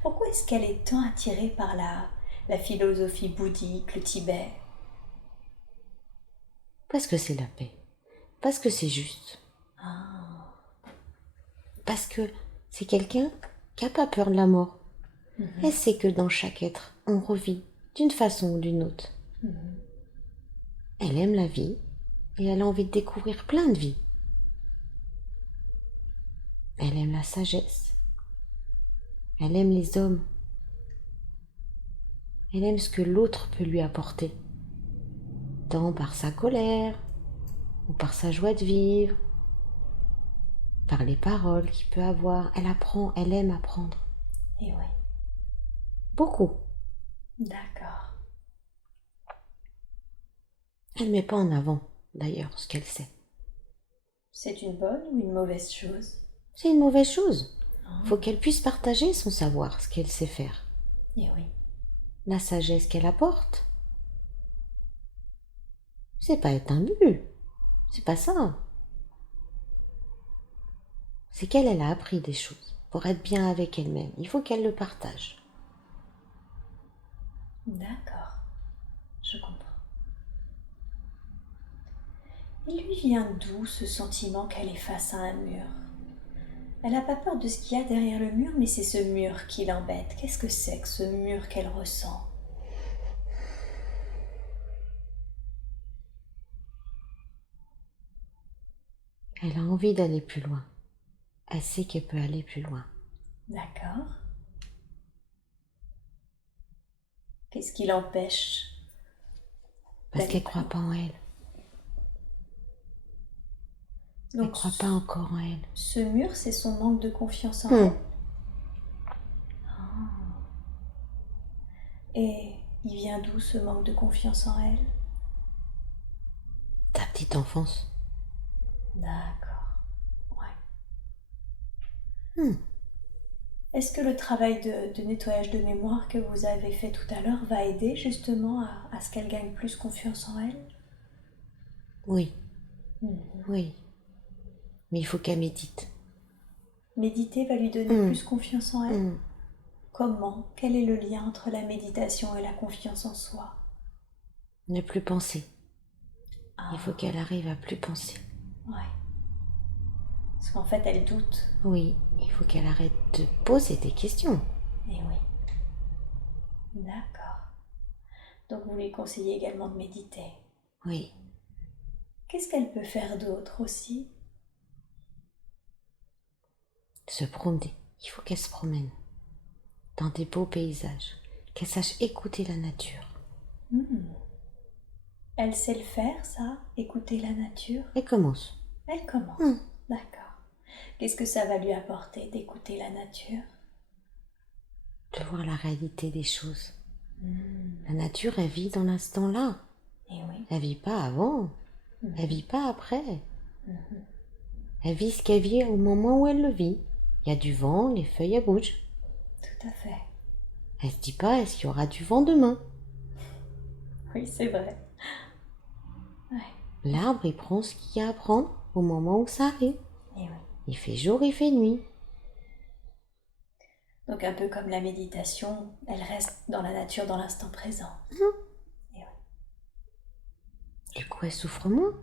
Pourquoi est-ce qu'elle est tant attirée par la philosophie bouddhique, le Tibet? Parce que c'est la paix. Parce que c'est juste. Parce que c'est quelqu'un qui n'a pas peur de la mort. Elle sait que dans chaque être, on revit d'une façon ou d'une autre. Elle aime la vie et elle a envie de découvrir plein de vies. Elle aime la sagesse. Elle aime les hommes. Elle aime ce que l'autre peut lui apporter. Tant par sa colère, ou par sa joie de vivre, par les paroles qu'il peut avoir. Elle apprend, elle aime apprendre. Et oui. Beaucoup. D'accord. Elle ne met pas en avant, d'ailleurs, ce qu'elle sait. C'est une bonne ou une mauvaise chose? C'est une mauvaise chose. Faut qu'elle puisse partager son savoir, ce qu'elle sait faire. Eh oui. La sagesse qu'elle apporte. C'est pas être un but. C'est pas ça. C'est qu'elle a appris des choses. Pour être bien avec elle-même, il faut qu'elle le partage. D'accord, je comprends. Il lui vient d'où ce sentiment qu'elle est face à un mur? Elle n'a pas peur de ce qu'il y a derrière le mur, mais c'est ce mur qui l'embête. Qu'est-ce que c'est que ce mur qu'elle ressent? Elle a envie d'aller plus loin. Elle sait qu'elle peut aller plus loin. D'accord. Qu'est-ce qui l'empêche? Parce qu'elle ne croit pas en elle. Donc, elle ne croit pas encore en elle. Ce mur, c'est son manque de confiance en elle. Et il vient d'où ce manque de confiance en elle? Ta petite enfance. D'accord. Ouais. Est-ce que le travail de nettoyage de mémoire que vous avez fait tout à l'heure va aider justement à ce qu'elle gagne plus confiance en elle? Oui. Oui. Mais il faut qu'elle médite. Méditer va lui donner plus confiance en elle? Comment? Quel est le lien entre la méditation et la confiance en soi? Ne plus penser. Il faut qu'elle arrive à plus penser. Ouais. Parce qu'en fait, elle doute. Oui, il faut qu'elle arrête de poser des questions. Eh oui. D'accord. Donc vous lui conseillez également de méditer. Oui. Qu'est-ce qu'elle peut faire d'autre aussi? Se promener. Il faut qu'elle se promène dans des beaux paysages. Qu'elle sache écouter la nature. Elle sait le faire, ça? Écouter la nature? Elle commence. Elle commence. D'accord. Qu'est-ce que ça va lui apporter d'écouter la nature? De voir la réalité des choses. La nature, elle vit dans l'instant là. Eh oui. Elle vit pas avant. Elle vit pas après. Elle vit ce qu'elle vit au moment où elle le vit. Il y a du vent, les feuilles elles bougent. Tout à fait. Elle se dit pas est-ce qu'il y aura du vent demain. Oui, c'est vrai. Ouais. L'arbre, il prend ce qu'il y a à prendre au moment où ça arrive. Eh oui. Il fait jour, il fait nuit. Donc un peu comme la méditation, elle reste dans la nature, dans l'instant présent. Et oui. Du coup, elle souffre moins.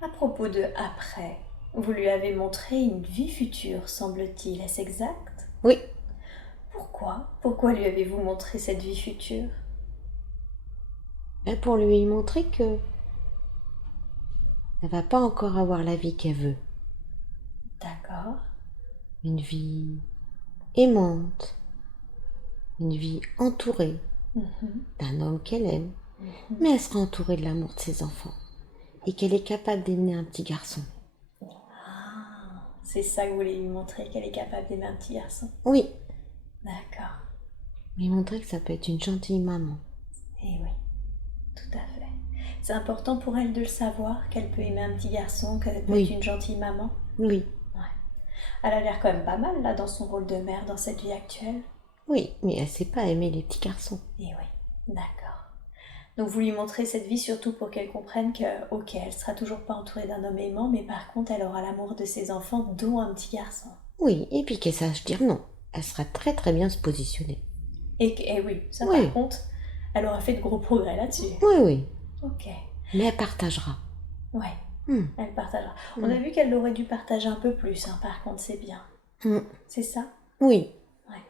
À propos de après, vous lui avez montré une vie future, semble-t-il, est-ce exact? Oui. Pourquoi lui avez-vous montré cette vie future? Pour lui montrer que elle va pas encore avoir la vie qu'elle veut. D'accord. Une vie aimante, une vie entourée d'un homme qu'elle aime, mais elle sera entourée de l'amour de ses enfants et qu'elle est capable d'aimer un petit garçon. Ah, c'est ça que vous voulez lui montrer, qu'elle est capable d'aimer un petit garçon? Oui. D'accord. Lui montrer que ça peut être une gentille maman. Eh oui, tout à fait. C'est important pour elle de le savoir, qu'elle peut aimer un petit garçon, qu'elle peut être une gentille maman? Oui. Ouais. Elle a l'air quand même pas mal là dans son rôle de mère dans cette vie actuelle. Oui, mais elle sait pas aimer les petits garçons. Eh oui, d'accord. Donc vous lui montrez cette vie surtout pour qu'elle comprenne que, ok, elle sera toujours pas entourée d'un homme aimant, mais par contre elle aura l'amour de ses enfants, dont un petit garçon. Oui, et puis qu'elle sache dire non. Elle sera très très bien se positionner. Et oui, ça par contre, elle aura fait de gros progrès là-dessus. Oui. Ok. Mais elle partagera. Ouais. Elle partagera. On a vu qu'elle aurait dû partager un peu plus, hein, par contre, c'est bien. C'est ça? Oui. Ouais.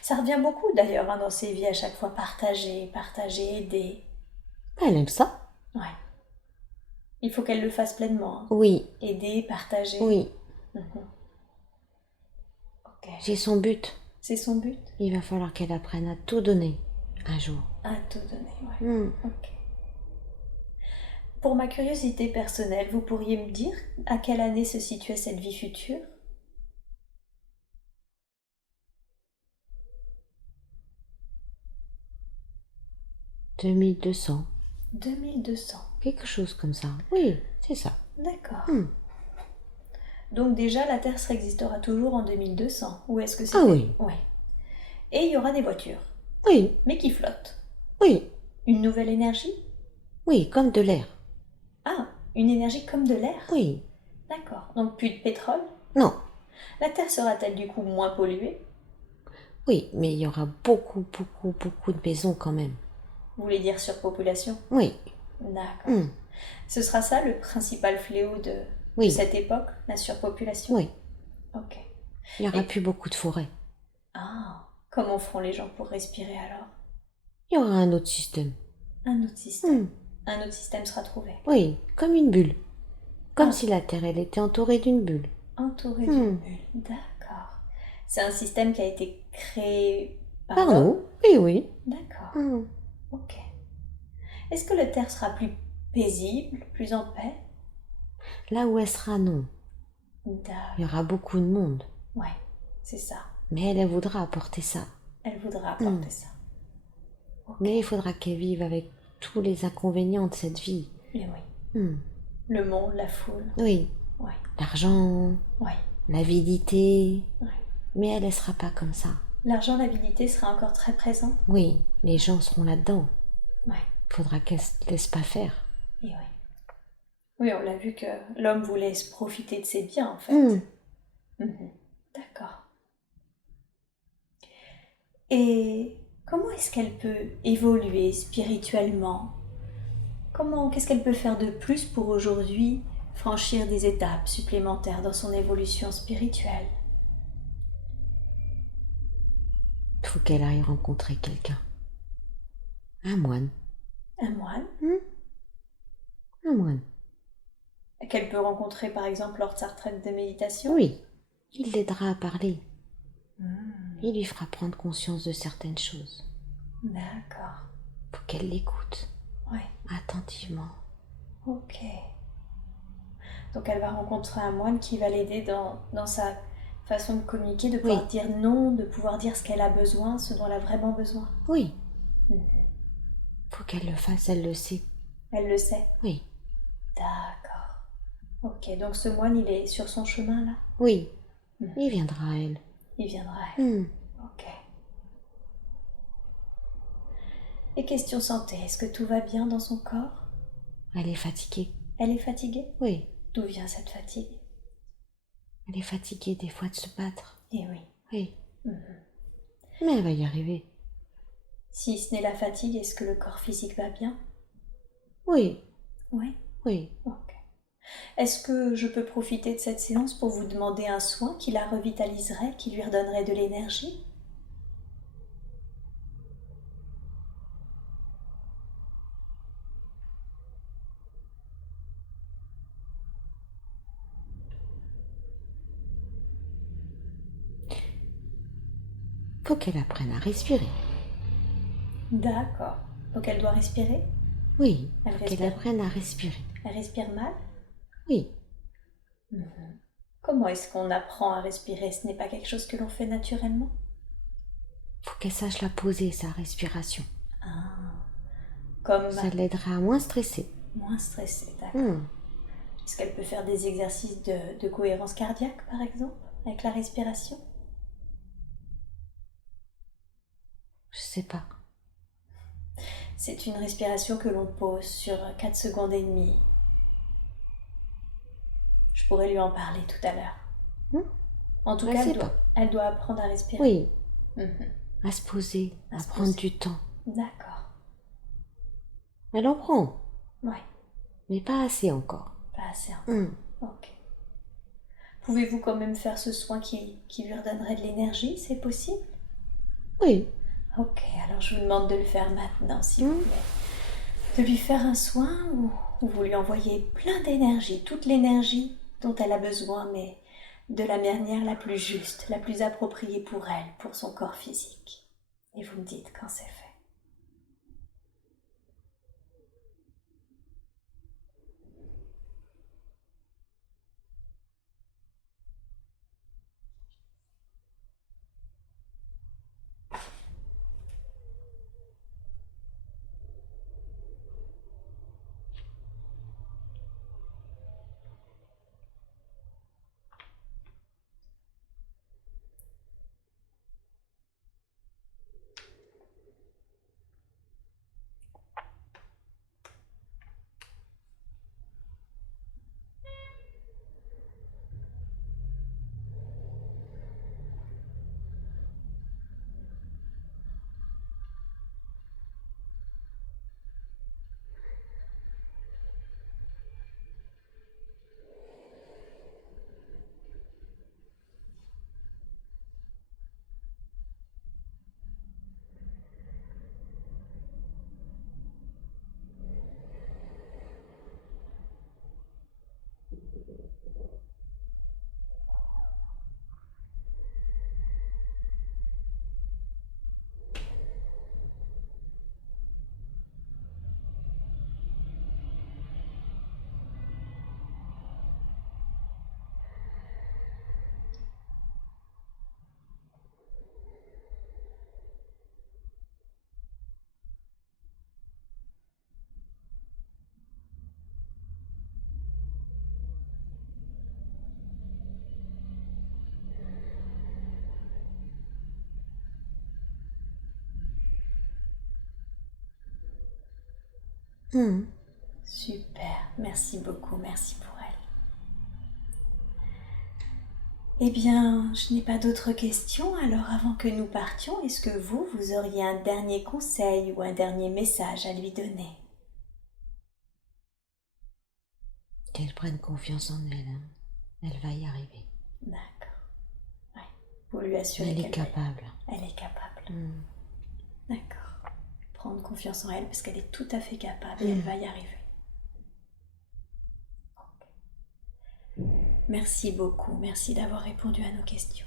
Ça revient beaucoup d'ailleurs dans ses vies à chaque fois, partager, aider. Elle aime ça. Ouais. Il faut qu'elle le fasse pleinement. Hein. Oui. Aider, partager. Oui. Ok. C'est son but. C'est son but? Il va falloir qu'elle apprenne à tout donner un jour. À tout donner, ouais. Ok. Pour ma curiosité personnelle, vous pourriez me dire à quelle année se situait cette vie future? 2200. 2200. Quelque chose comme ça. Oui, c'est ça. D'accord. Donc déjà, la Terre existera toujours en 2200. Ou est-ce que c'est... Ah oui. Ouais. Et il y aura des voitures. Oui. Mais qui flottent. Oui. Une nouvelle énergie? Oui, comme de l'air. Ah, une énergie comme de l'air? Oui. D'accord. Donc plus de pétrole? Non. La Terre sera-t-elle du coup moins polluée? Oui, mais il y aura beaucoup, beaucoup, beaucoup de maisons quand même. Vous voulez dire surpopulation? Oui. D'accord. Ce sera ça le principal fléau de cette époque, la surpopulation? Oui. Ok. Il n'y aura plus beaucoup de forêts. Ah, comment feront les gens pour respirer alors? Il y aura un autre système. Un autre système. Un autre système sera trouvé. Oui, comme une bulle. Comme si la Terre, elle était entourée d'une bulle. Entourée d'une bulle, d'accord. C'est un système qui a été créé par nous? Oui. D'accord. Ok. Est-ce que la Terre sera plus paisible, plus en paix? Là où elle sera, non. Il y aura beaucoup de monde. Ouais, c'est ça. Mais elle voudra apporter ça. Elle voudra apporter ça. Okay. Mais il faudra qu'elle vive avec tous les inconvénients de cette vie. Et oui. Le monde, la foule. Oui. Ouais. L'argent. Ouais. L'avidité. Ouais. Mais elle ne sera pas comme ça. L'argent, l'avidité sera encore très présent? Oui, les gens seront là-dedans. Ouais. Il faudra qu'elle ne se laisse pas faire. Et oui. Oui, on l'a vu que l'homme voulait se profiter de ses biens, en fait. D'accord. Et comment est-ce qu'elle peut évoluer spirituellement? Qu'est-ce qu'elle peut faire de plus pour aujourd'hui franchir des étapes supplémentaires dans son évolution spirituelle? Il faut qu'elle aille rencontrer quelqu'un. Un moine. Un moine? Un moine. Qu'elle peut rencontrer par exemple lors de sa retraite de méditation? Oui, il l'aidera à parler. Il lui fera prendre conscience de certaines choses. D'accord. Faut qu'elle l'écoute. Ouais. Attentivement. Ok. Donc elle va rencontrer un moine qui va l'aider dans sa façon de communiquer, de pouvoir dire non, de pouvoir dire ce qu'elle a besoin, ce dont elle a vraiment besoin. Oui. Faut qu'elle le fasse, elle le sait. Elle le sait? Oui. D'accord. Ok, donc ce moine, il est sur son chemin là? Oui. Il viendra à elle. Il viendra à elle. Ok. Et question santé, est-ce que tout va bien dans son corps? Elle est fatiguée. Elle est fatiguée? Oui. D'où vient cette fatigue? Elle est fatiguée des fois de se battre. Eh oui. Oui. Mais elle va y arriver. Si ce n'est la fatigue, est-ce que le corps physique va bien? Oui. Oui? Oui. Ok. Est-ce que je peux profiter de cette séance pour vous demander un soin qui la revitaliserait, qui lui redonnerait de l'énergie? Faut qu'elle apprenne à respirer. D'accord. Donc elle doit respirer? Oui. Faut qu'elle apprenne à respirer. Elle respire mal? Oui. Comment est-ce qu'on apprend à respirer? Ce n'est pas quelque chose que l'on fait naturellement? Faut qu'elle sache la poser, sa respiration. Ah. Comme... Ça l'aidera à moins stresser. Moins stressée, d'accord. Est-ce qu'elle peut faire des exercices de cohérence cardiaque, par exemple, avec la respiration? Je sais pas. C'est une respiration que l'on pose sur 4 secondes et demie. Je pourrais lui en parler tout à l'heure. En tout cas, elle doit apprendre à respirer. Oui. À se poser, à prendre du temps. D'accord. Elle en prend. Oui. Mais pas assez encore. Pas assez encore. Ok. Pouvez-vous quand même faire ce soin qui lui redonnerait de l'énergie? C'est possible? Oui. Ok, alors je vous demande de le faire maintenant, s'il vous plaît. De lui faire un soin où vous lui envoyez plein d'énergie, toute l'énergie dont elle a besoin, mais de la manière la plus juste, la plus appropriée pour elle, pour son corps physique. Et vous me dites quand c'est fait. Mmh. Super, merci beaucoup, merci pour elle. Eh bien, je n'ai pas d'autres questions, alors avant que nous partions, est-ce que vous auriez un dernier conseil ou un dernier message à lui donner? Qu'elle prenne confiance en elle, hein. Elle va y arriver. D'accord. Ouais. Vous lui assurez Elle est capable. Elle est capable. Mmh. D'accord. Prendre confiance en elle parce qu'elle est tout à fait capable et elle va y arriver. Merci beaucoup, merci d'avoir répondu à nos questions.